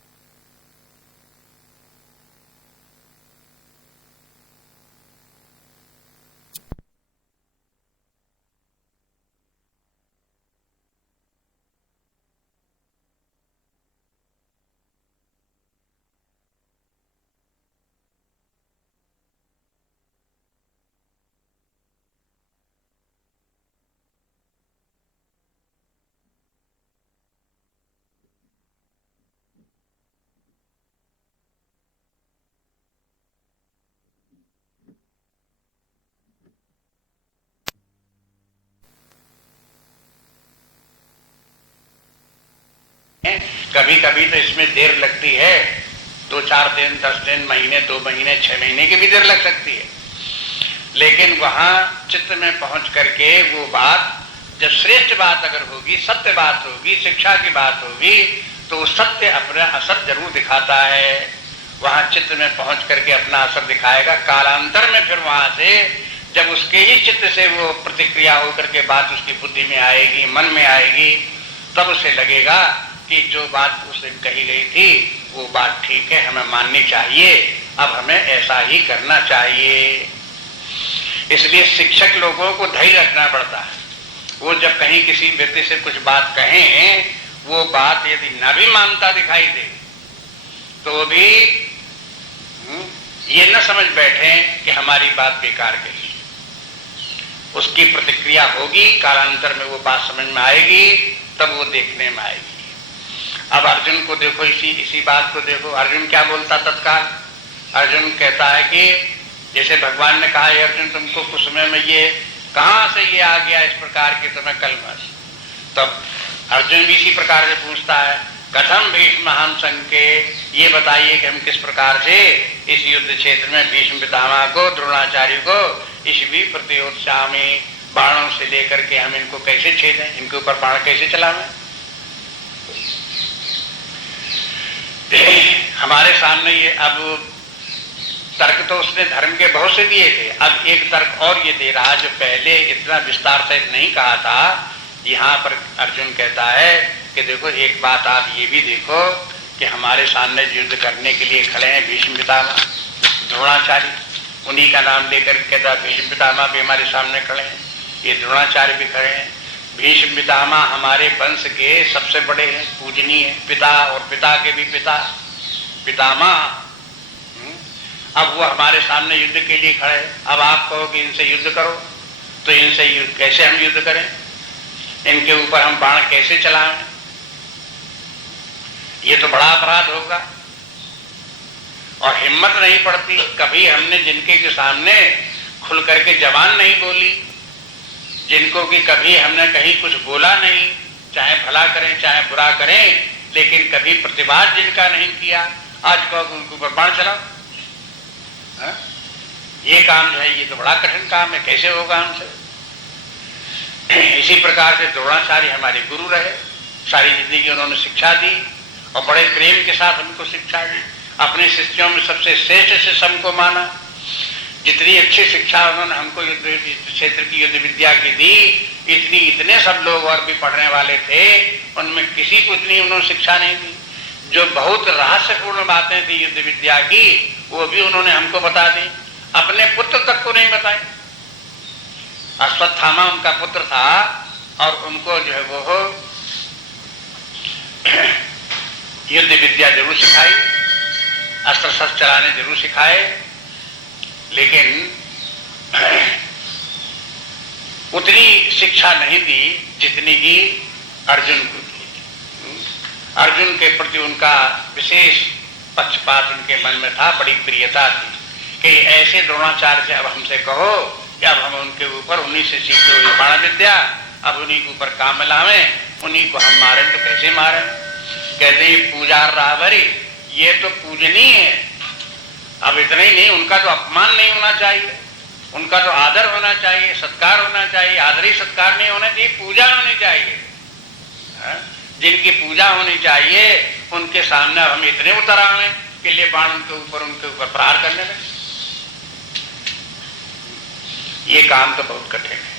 कभी कभी तो इसमें देर लगती है, 2-4 दिन, 10 दिन, महीने, 2 महीने, 6 महीने की भी देर लग सकती है। लेकिन वहां चित्त में पहुंच करके वो बात जब श्रेष्ठ बात अगर होगी, सत्य बात होगी, शिक्षा की बात होगी, तो सत्य अपना असर जरूर दिखाता है। वहां चित्त में पहुंच करके अपना असर दिखाएगा। कालांतर में फिर वहां से जब उसके ही चित्त से वो प्रतिक्रिया होकर के बात उसकी बुद्धि में आएगी, मन में आएगी, तब उसे लगेगा कि जो बात उससे कही गई थी वो बात ठीक है, हमें माननी चाहिए, अब हमें ऐसा ही करना चाहिए। इसलिए शिक्षक लोगों को धैर्य रखना पड़ता है। वो जब कहीं किसी व्यक्ति से कुछ बात कहें, वो बात यदि न भी मानता दिखाई दे तो भी ये न समझ बैठे कि हमारी बात बेकार गई। उसकी प्रतिक्रिया होगी, कालांतर में वो बात समझ में आएगी, तब वो देखने में आएगी। अब अर्जुन को देखो, इसी बात को देखो, अर्जुन क्या बोलता तत्काल। अर्जुन कहता है कि जैसे भगवान ने कहा, अर्जुन तुमको कुछ समय में ये कहां से ये आ गया इस प्रकार के तुम्हें कलमश। तब अर्जुन भी इसी प्रकार से पूछता है, कथम भीष्म हम संके, ये बताइए कि हम किस प्रकार से इस युद्ध क्षेत्र में भीष्म पितामह को, द्रोणाचार्य को इस भी प्रतियोत्सामी बाणों से लेकर के हम इनको कैसे छेदें, इनके ऊपर बाण कैसे चलावें। हमारे सामने ये अब तर्क तो उसने धर्म के बहुत से दिए थे, अब एक तर्क और ये दे रहा जो पहले इतना विस्तार से नहीं कहा था। यहाँ पर अर्जुन कहता है कि देखो एक बात आप ये भी देखो कि हमारे सामने युद्ध करने के लिए खड़े हैं भीष्म पितामह, द्रोणाचार्य, उन्हीं का नाम लेकर कहता भीष्म पितामह भी हमारे सामने खड़े हैं, ये द्रोणाचार्य भी खड़े हैं। भीष्म पितामह हमारे वंश के सबसे बड़े हैं, पूजनीय पिता, और पिता के भी पिता पितामह। अब वो हमारे सामने युद्ध के लिए खड़े। अब आप कहो कि इनसे युद्ध करो, तो इनसे कैसे हम युद्ध करें, इनके ऊपर हम बाण कैसे चलाएं, ये तो बड़ा अपराध होगा। और हिम्मत नहीं पड़ती, कभी हमने जिनके के सामने खुल करके जबान नहीं बोली, जिनको कि कभी हमने कहीं कुछ बोला नहीं, चाहे भला करें चाहे बुरा करें, लेकिन कभी प्रतिवाद जिनका नहीं किया, आज कहो उनके ऊपर बाण चलाओ। ये काम जो है ये तो बड़ा कठिन काम है, कैसे होगा हमसे। इसी प्रकार से द्रोणाचार्य हमारे गुरु रहे, सारी जिंदगी उन्होंने शिक्षा दी और बड़े प्रेम के साथ हमको शिक्षा दी। अपने शिष्यों में सबसे श्रेष्ठ शिष्य हमको माना। जितनी अच्छी शिक्षा उन्होंने हमको युद्ध क्षेत्र की युद्ध विद्या की दी, इतने सब लोग और भी पढ़ने वाले थे, उनमें किसी को इतनी उन्होंने शिक्षा नहीं दी। जो बहुत रहस्यपूर्ण बातें थी युद्ध विद्या की, वो भी उन्होंने हमको बता दी, अपने पुत्र तक को नहीं बताई। अश्वत्थामा उनका पुत्र था और उनको जो है वो युद्ध विद्या जरूर सिखाई, अस्त्र शस्त्र चलाने जरूर सिखाए, लेकिन उतनी शिक्षा नहीं दी जितनी की अर्जुन को दी। अर्जुन के प्रति उनका विशेष पक्षपात उनके मन में था, बड़ी प्रियता थी कि ऐसे द्रोणाचार्य से अब हमसे कहो कि अब हम उनके ऊपर उन्हीं से सीखे हुई बाण विद्या, अब उन्हीं के ऊपर काम लावें, उन्हीं को हम मारें तो कैसे मारें। कहते ही पूजार रावरी, ये तो पूजनीय है, अब इतना ही नहीं, उनका तो अपमान नहीं होना चाहिए, उनका तो आदर होना चाहिए, सत्कार होना चाहिए। आदर ही सत्कार नहीं होना चाहिए, पूजा होनी चाहिए। जिनकी पूजा होनी चाहिए उनके सामने हम इतने उतर आए कि ले बाण उनके ऊपर प्रहार करने में, ये काम तो बहुत कठिन है।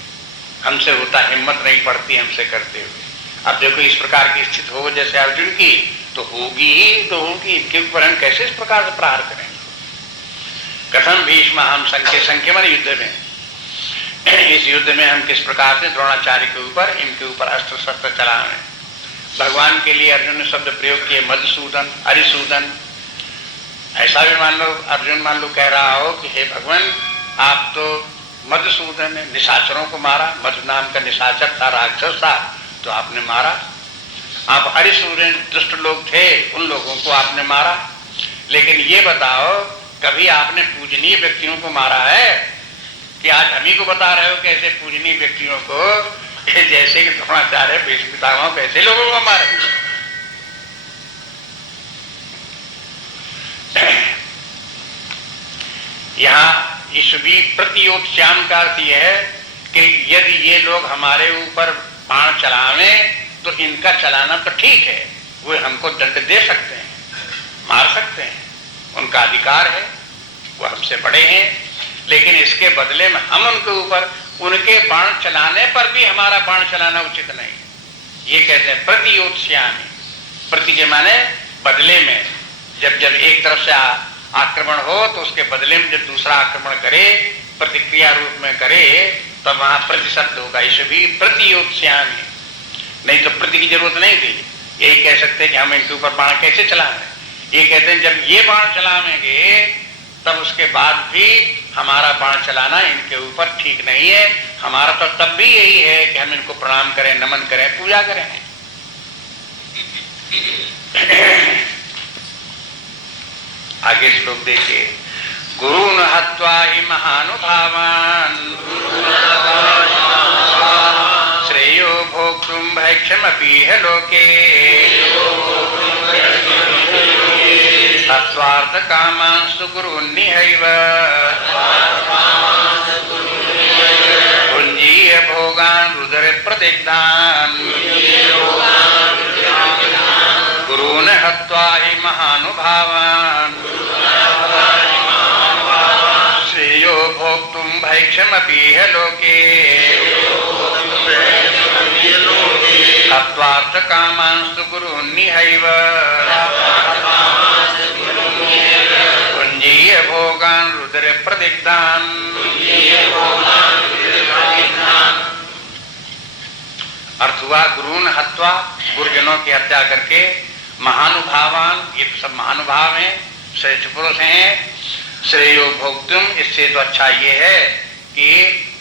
हमसे होता, हिम्मत नहीं पड़ती हमसे करते हुए। अब देखो इस प्रकार की स्थिति हो जैसे अर्जुन की, तो होगी ही, तो होगी। इनके ऊपर हम कैसे इस प्रकार से प्रहार करें? कथम भीष्म हम संख्यमन युद्ध में, इस युद्ध में हम किस प्रकार से द्रोणाचार्य के ऊपर, इनके ऊपर अस्त्र शस्त्र चलाएं। भगवान के लिए अर्जुन ने शब्द प्रयोग किए मधुसूदन, हरिसूदन। ऐसा भी मान लो, अर्जुन मान लो कह रहा हो कि हे भगवान, आप तो मधुसूदन ने निशाचरों को मारा, मधु नाम का निशाचर था, राक्षस था, तो आपने मारा। आप हरिसूदन दुष्ट लोग थे, उन लोगों को आपने मारा। लेकिन ये बताओ, कभी आपने पूजनीय व्यक्तियों को मारा है? कि आज हम ही को बता रहे हो कैसे पूजनीय व्यक्तियों को, जैसे कि द्रोणाचार्य, भीष्म पितामह कैसे लोगों को मारे? यहाँ इस भी प्रतियोत्स्याम का अर्थ यह है कि यदि ये लोग हमारे ऊपर बाण चलावें तो इनका चलाना तो ठीक है, वो हमको दंड दे सकते हैं, मार सकते हैं, उनका अधिकार है, वो हमसे बड़े हैं। लेकिन इसके बदले में हम उनके ऊपर, उनके बाण चलाने पर भी हमारा बाण चलाना उचित नहीं है। ये कहते हैं प्रतियोत्स्यामि। प्रति के माने बदले में, जब जब एक तरफ से आक्रमण हो तो उसके बदले में जब दूसरा आक्रमण करे, प्रतिक्रिया रूप में करे, तो वहां प्रति शब्द होगा। इसे भी प्रतियोत्स्यामि, नहीं तो प्रति की जरूरत नहीं थी। यही कह सकते हैं कि हम इनके ऊपर बाण कैसे चलाएं। ये कहते हैं जब ये बाण चलावेंगे तब उसके बाद भी हमारा बाण चलाना इनके ऊपर ठीक नहीं है। हमारा तो तब भी यही है कि हम इनको प्रणाम करें, नमन करें, पूजा करें। आगे श्लोक देखिए, गुरुन हत्वा हि महानुभावान् श्रेयो भोक्तुं भैक्षमपीह लोके तत्वार्थ कामांस्तु गुरून्निहैव भुञ्जीय भोगान् रुदरे प्रदिग्धान् गुरून् हत्वा हि महानुभावान् श्रेयो भोक्तुं भैक्षमपीह लोके तत्वार्थ कामांस्तु गुरून्निहैव भुञ्जीय भोगान् रुदरे प्रदिग्धान्। अर्थ हुआ गुरून् हत्वा, गुरुजनों की हत्या करके, महानुभावान, ये तो सब महानुभाव हैं, श्रेष्ठ पुरुष हैं। श्रेयो भोक्तुम, इससे तो अच्छा ये है कि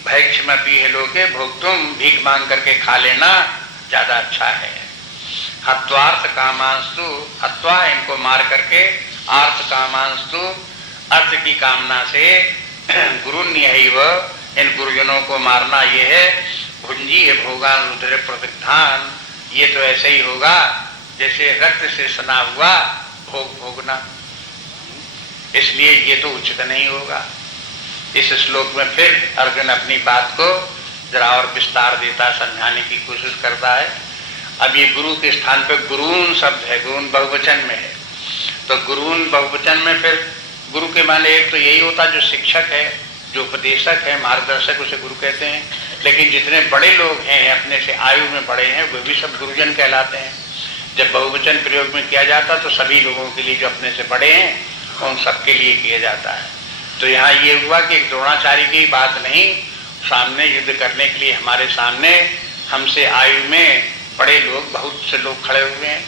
भैक्षमपीह लोके, भोक्तुम, भीख मांग करके खा लेना ज्यादा अच्छा है। हत्वार्थ कामांस्तु, हत्वा इनको मार करके, आर्थ कामांस्तु, अर्थ की कामना से, गुरुन्निहैव, इन गुरुजनों को मारना ये है। भुंजीय भोगान रुद्र प्रदिग्धान, ये तो ऐसे ही होगा जैसे रक्त से सना हुआ भोग भोगना, इसलिए ये तो उचित नहीं होगा। इस श्लोक में फिर अर्जुन अपनी बात को जरा और विस्तार देता, समझाने की कोशिश करता है। अब ये गुरु के स्थान पर गुरून शब्द है, गुरून बहुवचन में है, तो गुरून बहुवचन में फिर गुरु के माने एक तो यही होता जो शिक्षक है, जो उपदेशक है, मार्गदर्शक, उसे गुरु कहते हैं। लेकिन जितने बड़े लोग हैं, अपने से आयु में बड़े हैं, वो भी सब गुरुजन कहलाते हैं। जब बहुवचन प्रयोग में किया जाता तो सभी लोगों के लिए जो अपने से बड़े हैं उन सबके लिए किया जाता है। तो यहाँ ये हुआ कि द्रोणाचार्य की बात नहीं, सामने युद्ध करने के लिए हमारे सामने हमसे आयु में बड़े लोग, बहुत से लोग खड़े हुए हैं,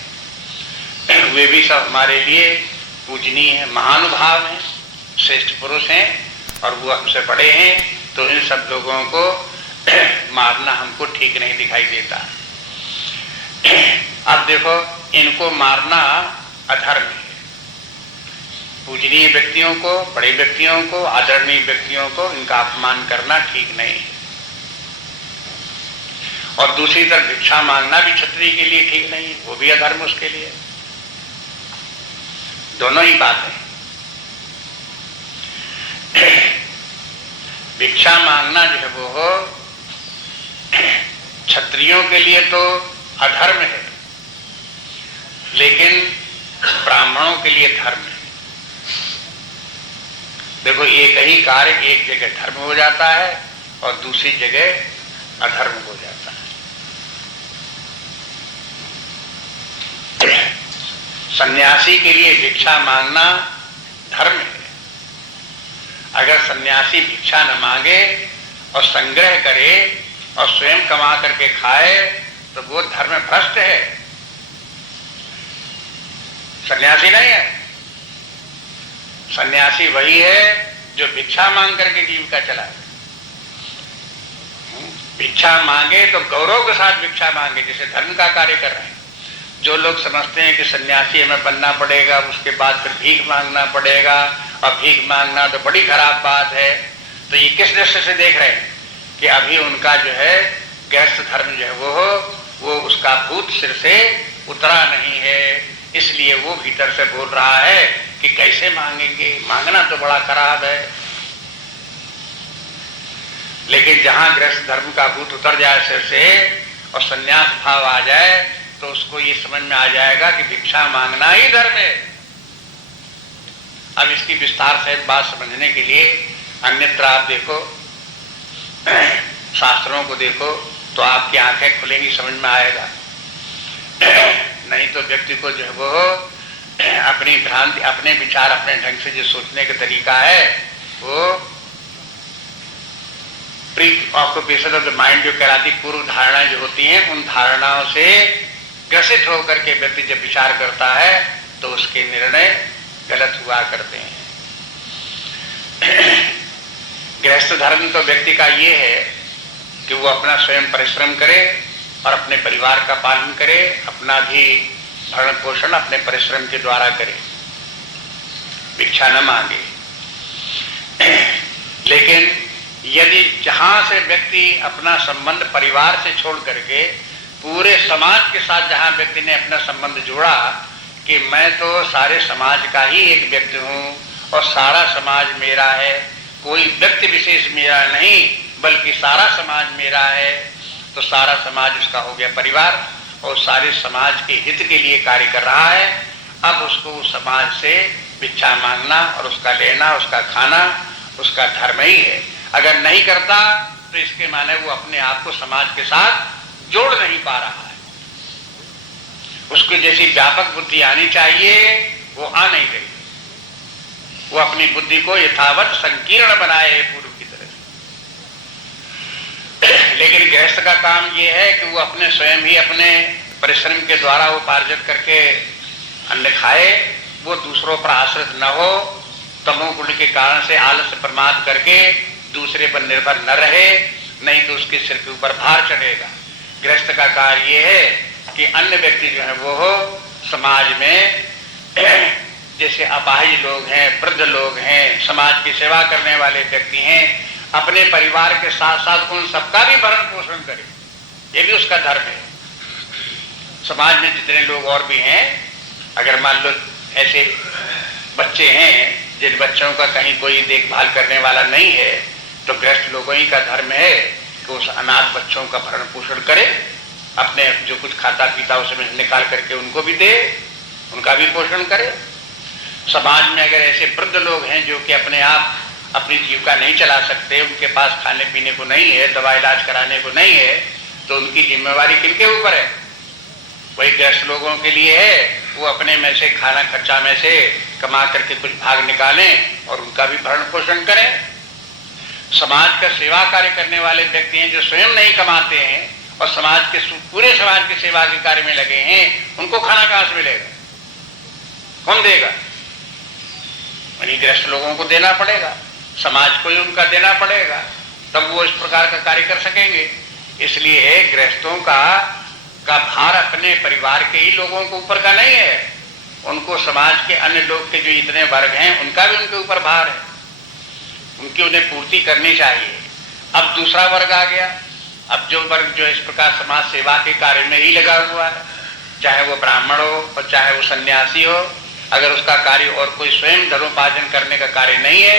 वे भी सब हमारे लिए पूजनीय है, महानुभाव हैं, श्रेष्ठ पुरुष हैं और वो हमसे बड़े हैं। तो इन सब लोगों को मारना हमको ठीक नहीं दिखाई देता। अब देखो, इनको मारना अधर्म है। पूजनीय व्यक्तियों को, बड़े व्यक्तियों को, आदरणीय व्यक्तियों को इनका अपमान करना ठीक नहीं है। और दूसरी तरफ भिक्षा मांगना भी क्षत्रिय के लिए ठीक नहीं है, वो भी अधर्म उसके लिए। दोनों ही बात है। भिक्षा मांगना जो है वो हो क्षत्रियों के लिए तो अधर्म है, लेकिन ब्राह्मणों के लिए धर्म है। देखो, एक ही कार्य एक जगह धर्म हो जाता है और दूसरी जगह अधर्म हो जाता है। सन्यासी के लिए भिक्षा मांगना धर्म है। अगर सन्यासी भिक्षा न मांगे और संग्रह करे और स्वयं कमा करके खाए तो वो धर्म भ्रष्ट है, सन्यासी नहीं है। सन्यासी वही है जो भिक्षा मांग करके जीविका चलाए। भिक्षा मांगे तो गौरव के साथ भिक्षा मांगे, जैसे धर्म का कार्य कर रहे हैं। जो लोग समझते हैं कि सन्यासी हमें बनना पड़ेगा, उसके बाद फिर भीख मांगना पड़ेगा और भीख मांगना तो बड़ी खराब बात है, तो ये किस दृष्टि से देख रहे हैं कि अभी उनका जो है गृहस्थ धर्म जो है वो उसका भूत सिर से उतरा नहीं है, इसलिए वो भीतर से बोल रहा है कि कैसे मांगेंगे, मांगना तो बड़ा खराब है। लेकिन जहां गृहस्थ धर्म का भूत उतर जाए सिर से और संन्यास भाव आ जाए तो उसको ये समझ में आ जाएगा कि भिक्षा मांगना ही धर्म है। अब इसकी विस्तार से बात समझने के लिए अन्यत्र आप देखो, शास्त्रों को देखो तो आपकी आंखें खुलेंगी, समझ में आएगा। नहीं तो व्यक्ति को जो है वो अपनी भ्रांति, अपने विचार, अपने ढंग से जो सोचने का तरीका है वो pre occupation of the mind जो कहलाती पूर्व धारणाएं जो होती हैं, उन धारणाओं से ग्रसित होकर के व्यक्ति जब विचार करता है तो उसके निर्णय गलत हुआ करते हैं। गृहस्थ धर्म तो व्यक्ति का ये है कि वो अपना स्वयं परिश्रम करे और अपने परिवार का पालन करे, अपना भी भरण पोषण अपने परिश्रम के द्वारा करे, भिक्षा न मांगे। लेकिन यदि जहां से व्यक्ति अपना संबंध परिवार से छोड़ करके पूरे समाज के साथ जहां व्यक्ति ने अपना संबंध जोड़ा कि मैं तो सारे समाज का ही एक व्यक्ति हूं और सारा समाज मेरा है, कोई व्यक्ति विशेष मेरा नहीं बल्कि सारा समाज मेरा है, तो सारा समाज उसका हो गया परिवार और सारे समाज के हित के लिए कार्य कर रहा है। अब उसको समाज से भिक्षा मांगना और उसका लेना, उसका खाना उसका धर्म ही है। अगर नहीं करता तो इसके माने वो अपने आप को समाज के साथ जोड़ नहीं पा रहा है। उसको जैसी व्यापक बुद्धि आनी चाहिए वो आ नहीं रही, वो अपनी बुद्धि को यथावत संकीर्ण बनाए पूर्व की तरह। लेकिन गृहस्थ का काम ये है कि वो अपने स्वयं ही अपने परिश्रम के द्वारा उपार्जन करके अन्न खाए, वो दूसरों पर आश्रित न हो, तमोगुण के कारण से आलस्य प्रमाद करके दूसरे पर निर्भर न रहे, नहीं तो उसके सिर के ऊपर भार चढ़ेगा। गृहस्थ का कार्य ये है कि अन्य व्यक्ति जो है वो समाज में जैसे अपाहिज लोग हैं, वृद्ध लोग हैं, समाज की सेवा करने वाले व्यक्ति हैं, अपने परिवार के साथ साथ उन सबका भी भरण पोषण करे, ये भी उसका धर्म है। समाज में जितने लोग और भी हैं, अगर मान लो ऐसे बच्चे हैं जिन बच्चों का कहीं कोई देखभाल करने वाला नहीं है, तो गृहस्थ लोगों ही का धर्म है कि उस अनाथ बच्चों का भरण पोषण करे, अपने जो कुछ खाता पीता उसमें निकाल करके उनको भी दे, उनका भी पोषण करे। समाज में अगर ऐसे वृद्ध लोग हैं जो कि अपने आप अपनी जीविका नहीं चला सकते, उनके पास खाने पीने को नहीं है, दवा इलाज कराने को नहीं है, तो उनकी जिम्मेवारी किनके ऊपर है? वही गृहस्थ लोगों के लिए है, वो अपने में से खाना खर्चा में से कमा करके कुछ भाग निकालें और उनका भी भरण पोषण करें। समाज का सेवा कार्य करने वाले व्यक्ति हैं जो स्वयं नहीं कमाते हैं और समाज के पूरे समाज की सेवा के कार्य में लगे हैं, उनको खाना कहां से मिलेगा? कौन देगा? वही गृहस्थ लोगों को देना पड़ेगा, समाज को ही उनका देना पड़ेगा, तब वो इस प्रकार का कार्य कर सकेंगे। इसलिए गृहस्थों का भार अपने परिवार के ही लोगों के ऊपर का नहीं है, उनको समाज के अन्य लोग के जो इतने वर्ग हैं उनका भी उनके ऊपर भार है, उनकी उन्हें पूर्ति करनी चाहिए। अब दूसरा वर्ग आ गया, अब जो वर्ग जो इस प्रकार समाज सेवा के कार्य में ही लगा हुआ है, चाहे वो ब्राह्मण हो और चाहे वो सन्यासी हो, अगर उसका कार्य और कोई स्वयं धर्मोपार्जन करने का कार्य नहीं है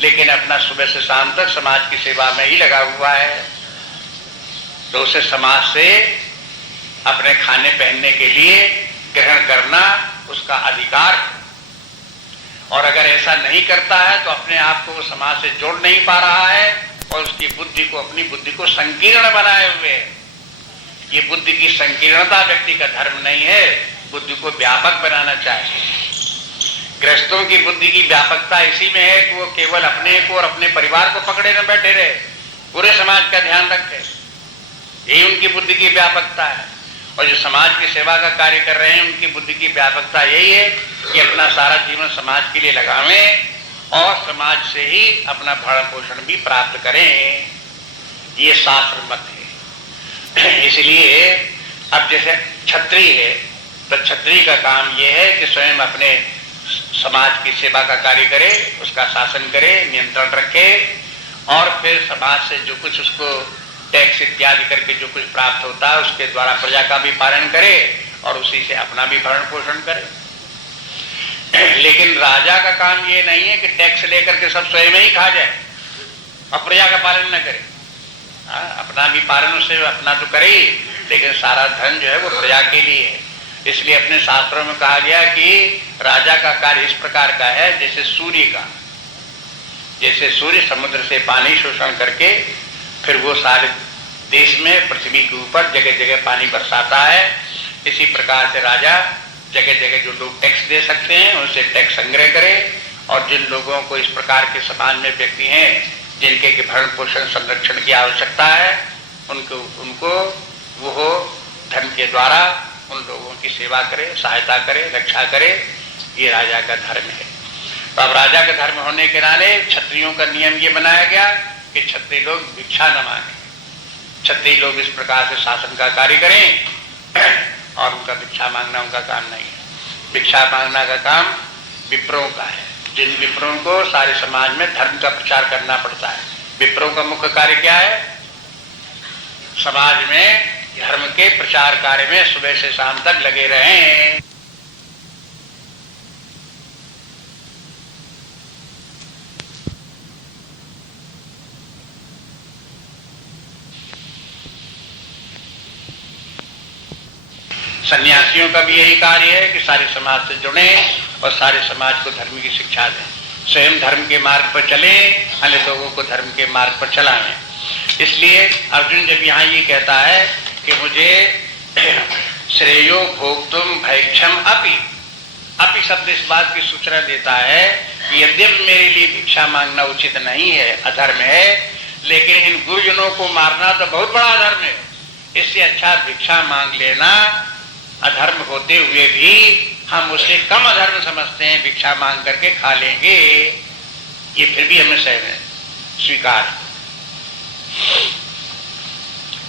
लेकिन अपना सुबह से शाम तक समाज की सेवा में ही लगा हुआ है, तो उसे समाज से अपने खाने पहनने के लिए ग्रहण करना उसका अधिकार। और अगर ऐसा नहीं करता है तो अपने आप को वो समाज से जोड़ नहीं पा रहा है और उसकी बुद्धि को, अपनी बुद्धि को संकीर्ण बनाए हुए है। ये बुद्धि की संकीर्णता व्यक्ति का धर्म नहीं है, बुद्धि को व्यापक बनाना चाहिए। गृहस्थों की बुद्धि की व्यापकता इसी में है कि वो केवल अपने को और अपने परिवार को पकड़े न बैठे रहे, पूरे समाज का ध्यान रखे, यही उनकी बुद्धि की व्यापकता है। और जो समाज की सेवा का कार्य कर रहे हैं उनकी बुद्धि की व्यापकता यही है कि अपना सारा जीवन समाज के लिए लगावें और समाज से ही अपना भरण पोषण भी प्राप्त करें। ये शास्त्र मत है। इसलिए अब जैसे क्षत्रिय है तो क्षत्रिय का काम यह है कि स्वयं अपने समाज की सेवा का कार्य करे, उसका शासन करे, नियंत्रण रखे और फिर समाज से जो कुछ उसको टैक्स इत्यादि करके जो कुछ प्राप्त होता है उसके द्वारा प्रजा का भी पालन करे और उसी से अपना भी भरण पोषण करे। लेकिन राजा का काम ये नहीं है कि टैक्स लेकर के सब स्वयं ही खा जाए और प्रजा का पालन न करे। अपना भी पालन उससे अपना तो करे ही, लेकिन सारा धन जो है वो प्रजा के लिए है। इसलिए अपने शास्त्रों में कहा गया कि राजा का कार्य इस प्रकार का है जैसे सूर्य का, जैसे सूर्य समुद्र से पानी शोषण करके फिर वो सारे देश में पृथ्वी के ऊपर जगह जगह पानी बरसाता है, इसी प्रकार से राजा जगह जगह जो लोग टैक्स दे सकते हैं उनसे टैक्स संग्रह करे और जिन लोगों को इस प्रकार के समाज में व्यक्ति हैं जिनके भरण पोषण संरक्षण की आवश्यकता है उनको वो धन के द्वारा उन लोगों की सेवा करे, सहायता करे, रक्षा करे। ये राजा का धर्म है। तो अब राजा का धर्म होने के नाते क्षत्रियों का नियम ये बनाया गया कि क्षत्रिय लोग भिक्षा न मांगे, क्षत्रिय लोग इस प्रकार से शासन का कार्य करें और उनका भिक्षा मांगना उनका काम नहीं है। भिक्षा मांगना का काम विप्रों का है, जिन विप्रों को सारे समाज में धर्म का प्रचार करना पड़ता है। विप्रों का मुख्य कार्य क्या है? समाज में धर्म के प्रचार कार्य में सुबह से शाम तक लगे रहें। सन्यासियों का भी यही कार्य है कि सारे समाज से जुड़े और सारे समाज को धर्म की शिक्षा दें, स्वयं धर्म के मार्ग पर चले, अन्य लोगों को धर्म के मार्ग पर चलाएं। इसलिए अर्जुन जब यहाँ ये कहता है कि मुझे श्रेयो भोक्तुम भैक्षम अपि शब्द इस बात की सूचना देता है कि यद्यपि मेरे लिए भिक्षा मांगना उचित नहीं है, अधर्म है, लेकिन इन गुरुजनों को मारना तो बहुत बड़ा अधर्म है। इससे अच्छा भिक्षा मांग लेना अधर्म होते हुए भी हम उसे कम अधर्म समझते हैं, भिक्षा मांग करके खा लेंगे, ये फिर भी हमें स्वीकार।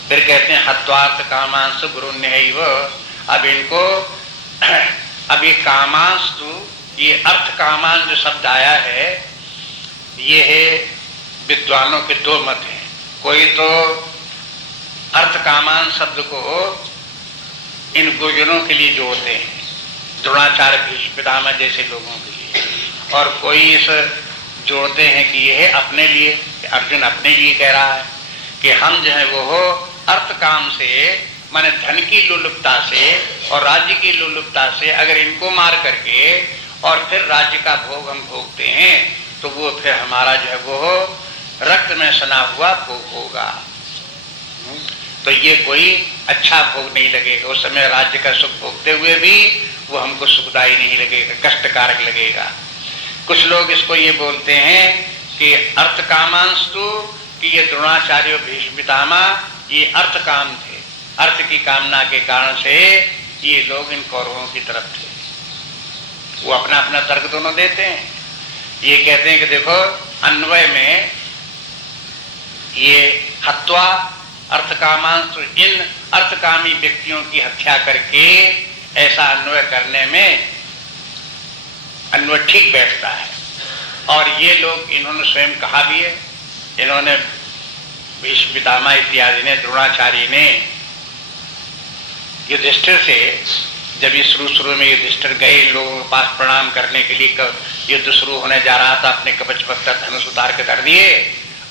फिर कहते हैं हत्वार्थ कामांश गुरु न्यैव। अब इनको अब ये कामांश, ये अर्थ कामान जो शब्द आया है ये है विद्वानों के दो मत हैं। कोई तो अर्थ कामान शब्द को इन गुरुजनों के लिए जोड़ते हैं, द्रोणाचार्य भीष्म पितामह जैसे लोगों के लिए, और कोई इस जोड़ते हैं कि यह है अपने लिए, अर्जुन अपने लिए कह रहा है कि हम जो है वो अर्थ काम से, माने धन की लोलुपता से और राज्य की लोलुपता से अगर इनको मार करके और फिर राज्य का भोग हम भोगते हैं तो वो फिर हमारा जो है वो रक्त में सना हुआ भोग होगा। तो ये कोई अच्छा भोग नहीं लगेगा। उस समय राज्य का सुख भोगते हुए भी वो हमको सुखदायी नहीं लगेगा, कष्टकारक लगेगा। कुछ लोग इसको ये बोलते हैं कि अर्थ कामांस्तु, कि ये द्रोणाचार्य भीष्म पितामह ये अर्थ काम थे, अर्थ की कामना के कारण से ये लोग इन कौरवों की तरफ थे। वो अपना अपना तर्क दोनों देते हैं। ये कहते हैं कि देखो अन्वय में ये हत्वा अर्थकामांश, इन अर्थकामी व्यक्तियों की हत्या करके ऐसा अन्वय करने में अन्वय ठीक बैठता है। और ये लोग इन्होंने स्वयं कहा भी है, इन्होंने भीष्म पितामह इत्यादि ने, द्रोणाचार्य ने युधिष्ठिर से जब ये शुरू में युधिष्ठिर गए लोगों के पास प्रणाम करने के लिए, युद्ध शुरू होने जा रहा था, अपने कवच पत्थर धनुष उतार के धर दिए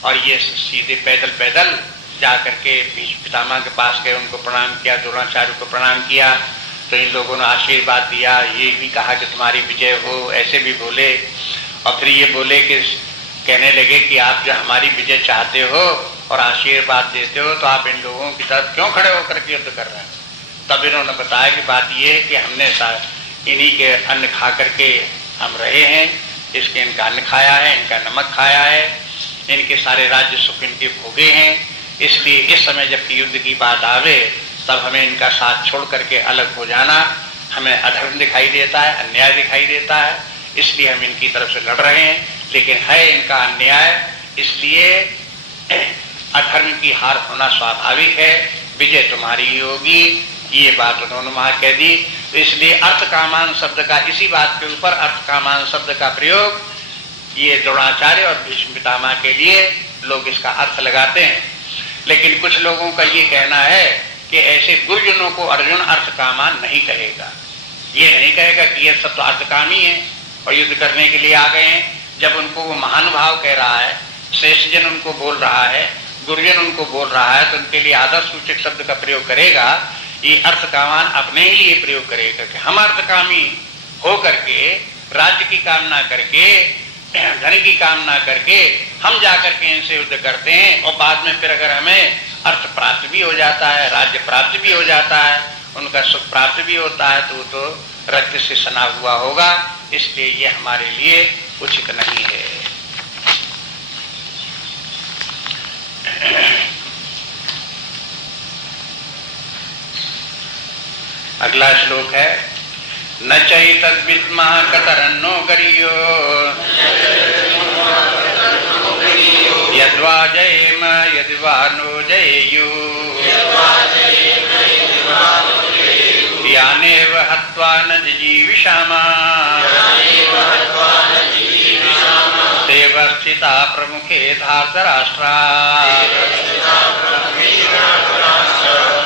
और ये सीधे पैदल पैदल जा करके भीष्म पितामह के पास गए, उनको प्रणाम किया, द्रोणाचार्य को प्रणाम किया। तो इन लोगों ने आशीर्वाद दिया, ये भी कहा कि तुम्हारी विजय हो, ऐसे भी बोले। और फिर ये बोले कि कहने लगे कि आप जो हमारी विजय चाहते हो और आशीर्वाद देते हो तो आप इन लोगों की तरफ क्यों खड़े होकर के युद्ध कर रहे हैं। तब इन्होंने बताया कि बात ये है कि हमने इन्हीं के अन्न खा करके हम रहे हैं, इसके इनका अन्न खाया है, इनका नमक खाया है, इनके सारे राज्य सुख इनके भोगे हैं, इसलिए इस समय जबकि युद्ध की बात आवे तब हमें इनका साथ छोड़ करके अलग हो जाना हमें अधर्म दिखाई देता है, अन्याय दिखाई देता है, इसलिए हम इनकी तरफ से लड़ रहे हैं। लेकिन है इनका अन्याय, इसलिए अधर्म की हार होना स्वाभाविक है, विजय तुम्हारी ही होगी। ये बात उन्होंने वहां कह दी। तो इसलिए अर्थ कामान शब्द का, इसी बात के ऊपर अर्थ कामान शब्द का प्रयोग ये द्रोणाचार्य और भीष्म पितामह के लिए लोग इसका अर्थ लगाते हैं। लेकिन कुछ लोगों का ये कहना है कि ऐसे गुरुजनों को अर्जुन अर्थ कामान नहीं कहेगा, ये नहीं कहेगा कि ये सब तो अर्थकामी है और युद्ध करने के लिए आ गए हैं। जब उनको वो महानुभाव कह रहा है, श्रेष्ठ जन उनको बोल रहा है, गुरुजन उनको बोल रहा है, तो उनके लिए आदर सूचक शब्द का प्रयोग करेगा। ये अर्थकामान अपने ही लिए प्रयोग करेगा कि हम अर्थकामी हो करके, राज्य की कामना करके, धन की कामना करके हम जाकर के इनसे युद्ध करते हैं और बाद में फिर अगर हमें अर्थ प्राप्त भी हो जाता है, राज्य प्राप्त भी हो जाता है, उनका सुख प्राप्त भी होता है, तो वो तो रक्त से सना हुआ होगा। इसलिए ये हमारे लिए उचित नहीं है। अगला श्लोक है न चैतद्विद्मः कतरन्नो गरीयो यद्वा जयेम यद्वा नो जयेयु यानेव हत्वा न जिजीविषामः तेव स्थिता प्रमुखे धार्तराष्ट्राः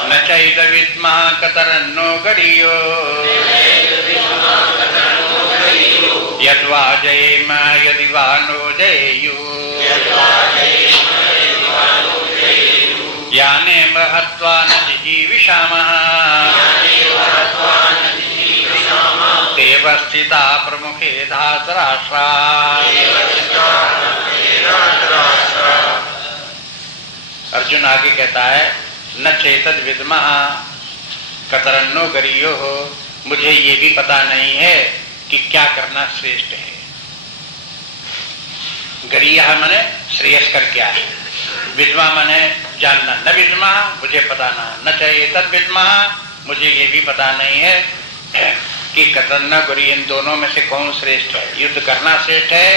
न चैतद्विद्मः कतरन्नो गरीयो यद्वा जयेम यद्वा नो जयेयु यानेव हत्वा न जिजीविषामः तेव स्थिता प्रमुखे धार्तराष्ट्राः। अर्जुन आगे कहता है न चेतद विद्मः कतरन्नो गरीयो हो, मुझे ये भी पता नहीं है कि क्या करना श्रेष्ठ है। गरीया माने श्रेयस्कर क्या है, विद्मा माने जानना, न विद्मा मुझे पता न चेतद विद्मा, मुझे ये भी पता नहीं है कि कतरन्नो गरी इन दोनों में से कौन श्रेष्ठ है, युद्ध करना श्रेष्ठ है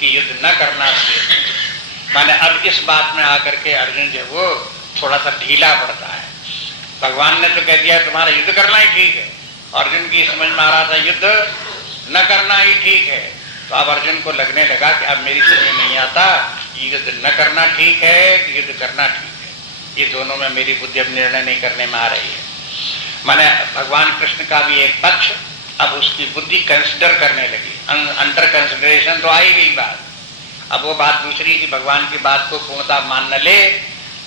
कि युद्ध न करना श्रेष्ठ है। माने अब इस बात में आकर के अर्जुन जो वो थोड़ा सा ढीला पड़ता है। भगवान ने तो कह दिया तुम्हारा युद्ध करना ही ठीक है, अर्जुन की समझ में आ रहा था युद्ध न करना ही ठीक है। तो अब अर्जुन को लगने लगा कि अब मेरी समझ में नहीं आता युद्ध न करना ठीक है कि युद्ध करना ठीक है, ये दोनों में मेरी बुद्धि अब निर्णय नहीं करने में आ रही है। माने भगवान कृष्ण का भी एक पक्ष अब उसकी बुद्धि कंसिडर करने लगी, अंडर कंसिडरेशन तो आई गई बात। अब वो बात दूसरी कि भगवान की बात को पूर्णतः मान न ले,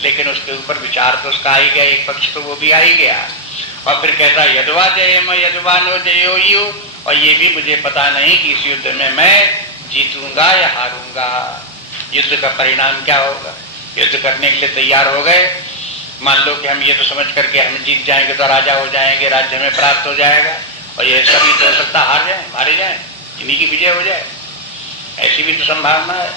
लेकिन उसके ऊपर विचार तो उसका आ ही गया, एक पक्ष तो वो भी आ ही गया। और फिर कहता यद्वा जयेम यद्वा नो जयेयु, और ये भी मुझे पता नहीं कि इस युद्ध में मैं जीतूंगा या हारूंगा, युद्ध का परिणाम क्या होगा। युद्ध करने के लिए तैयार हो गए, मान लो कि हम ये तो समझ करके हम जीत जाएंगे तो राजा हो जाएंगे, राज्य में प्राप्त हो जाएगा, और ये सभी तो हो सकता हार जाए, मारे जाए, इन्हीं की विजय हो जाए, ऐसी भी तो संभावना है।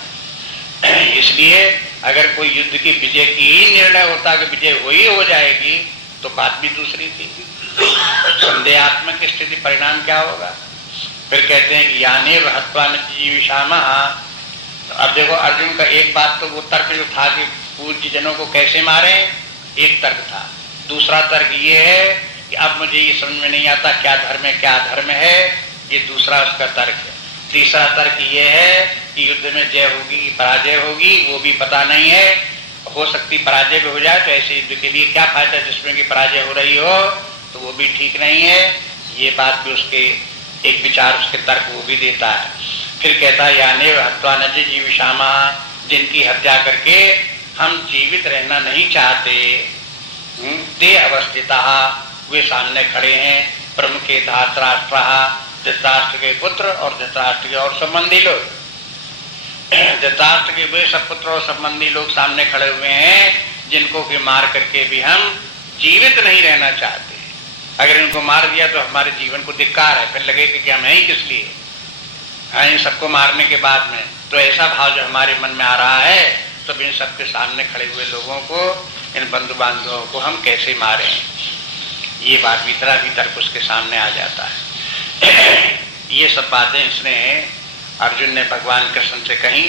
इसलिए अगर कोई युद्ध की विजय की ही निर्णय होता कि विजय हो जाएगी तो बात भी दूसरी थी, संदेहात्मक स्थिति, परिणाम क्या होगा। फिर कहते हैं कि याने हत्वा न जीविषामः। अब देखो अर्जुन का एक बात तो वो तर्क जो था कि पूज्य जनों को कैसे मारे, एक तर्क था। दूसरा तर्क ये है कि अब मुझे ये समझ में नहीं आता क्या धर्म है क्या धर्म है, ये दूसरा उसका तर्क है। तीसरा तर्क ये है कि युद्ध में जय होगी कि पराजय होगी वो भी पता नहीं है, हो सकती पराजय भी हो जाए, तो ऐसे युद्ध के लिए क्या फायदा जिसमें कि पराजय हो रही हो, तो वो भी ठीक नहीं है। ये बात भी उसके एक विचार, उसके तर्क वो भी देता है। फिर कहता है याने हत्वा न जीविषामा, जिनकी हत्या करके हम जीवित रहना नहीं चाहते, ते अवस्थिता, वे सामने खड़े हैं। प्रमुखे धातराष्ट्र, धृतराष्ट्र के पुत्र और धृतराष्ट्र के और संबंधी लोग, धृतराष्ट्र के वे सब पुत्र और संबंधी लोग सामने खड़े हुए हैं, जिनको कि मार करके भी हम जीवित नहीं रहना चाहते। अगर इनको मार दिया तो हमारे जीवन को धिक्कार है, फिर लगेगा कि हम हैं ही किस लिए, इन सबको मारने के बाद में। तो ऐसा भाव जो हमारे मन में आ रहा है, तो इन सबके सामने खड़े हुए लोगों को, इन बंधु बांधवों को हम कैसे मारें, ये बात भीतर उसके सामने आ जाता है। ये सब बातें इसने अर्जुन ने भगवान कृष्ण से कही।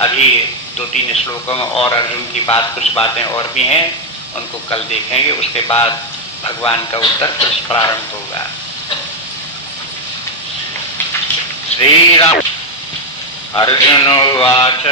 अभी 2-3 श्लोकों में और अर्जुन की बात, कुछ बातें और भी हैं, उनको कल देखेंगे। उसके बाद भगवान का उत्तर फिर प्रारंभ होगा। श्री राम। अर्जुन उवाच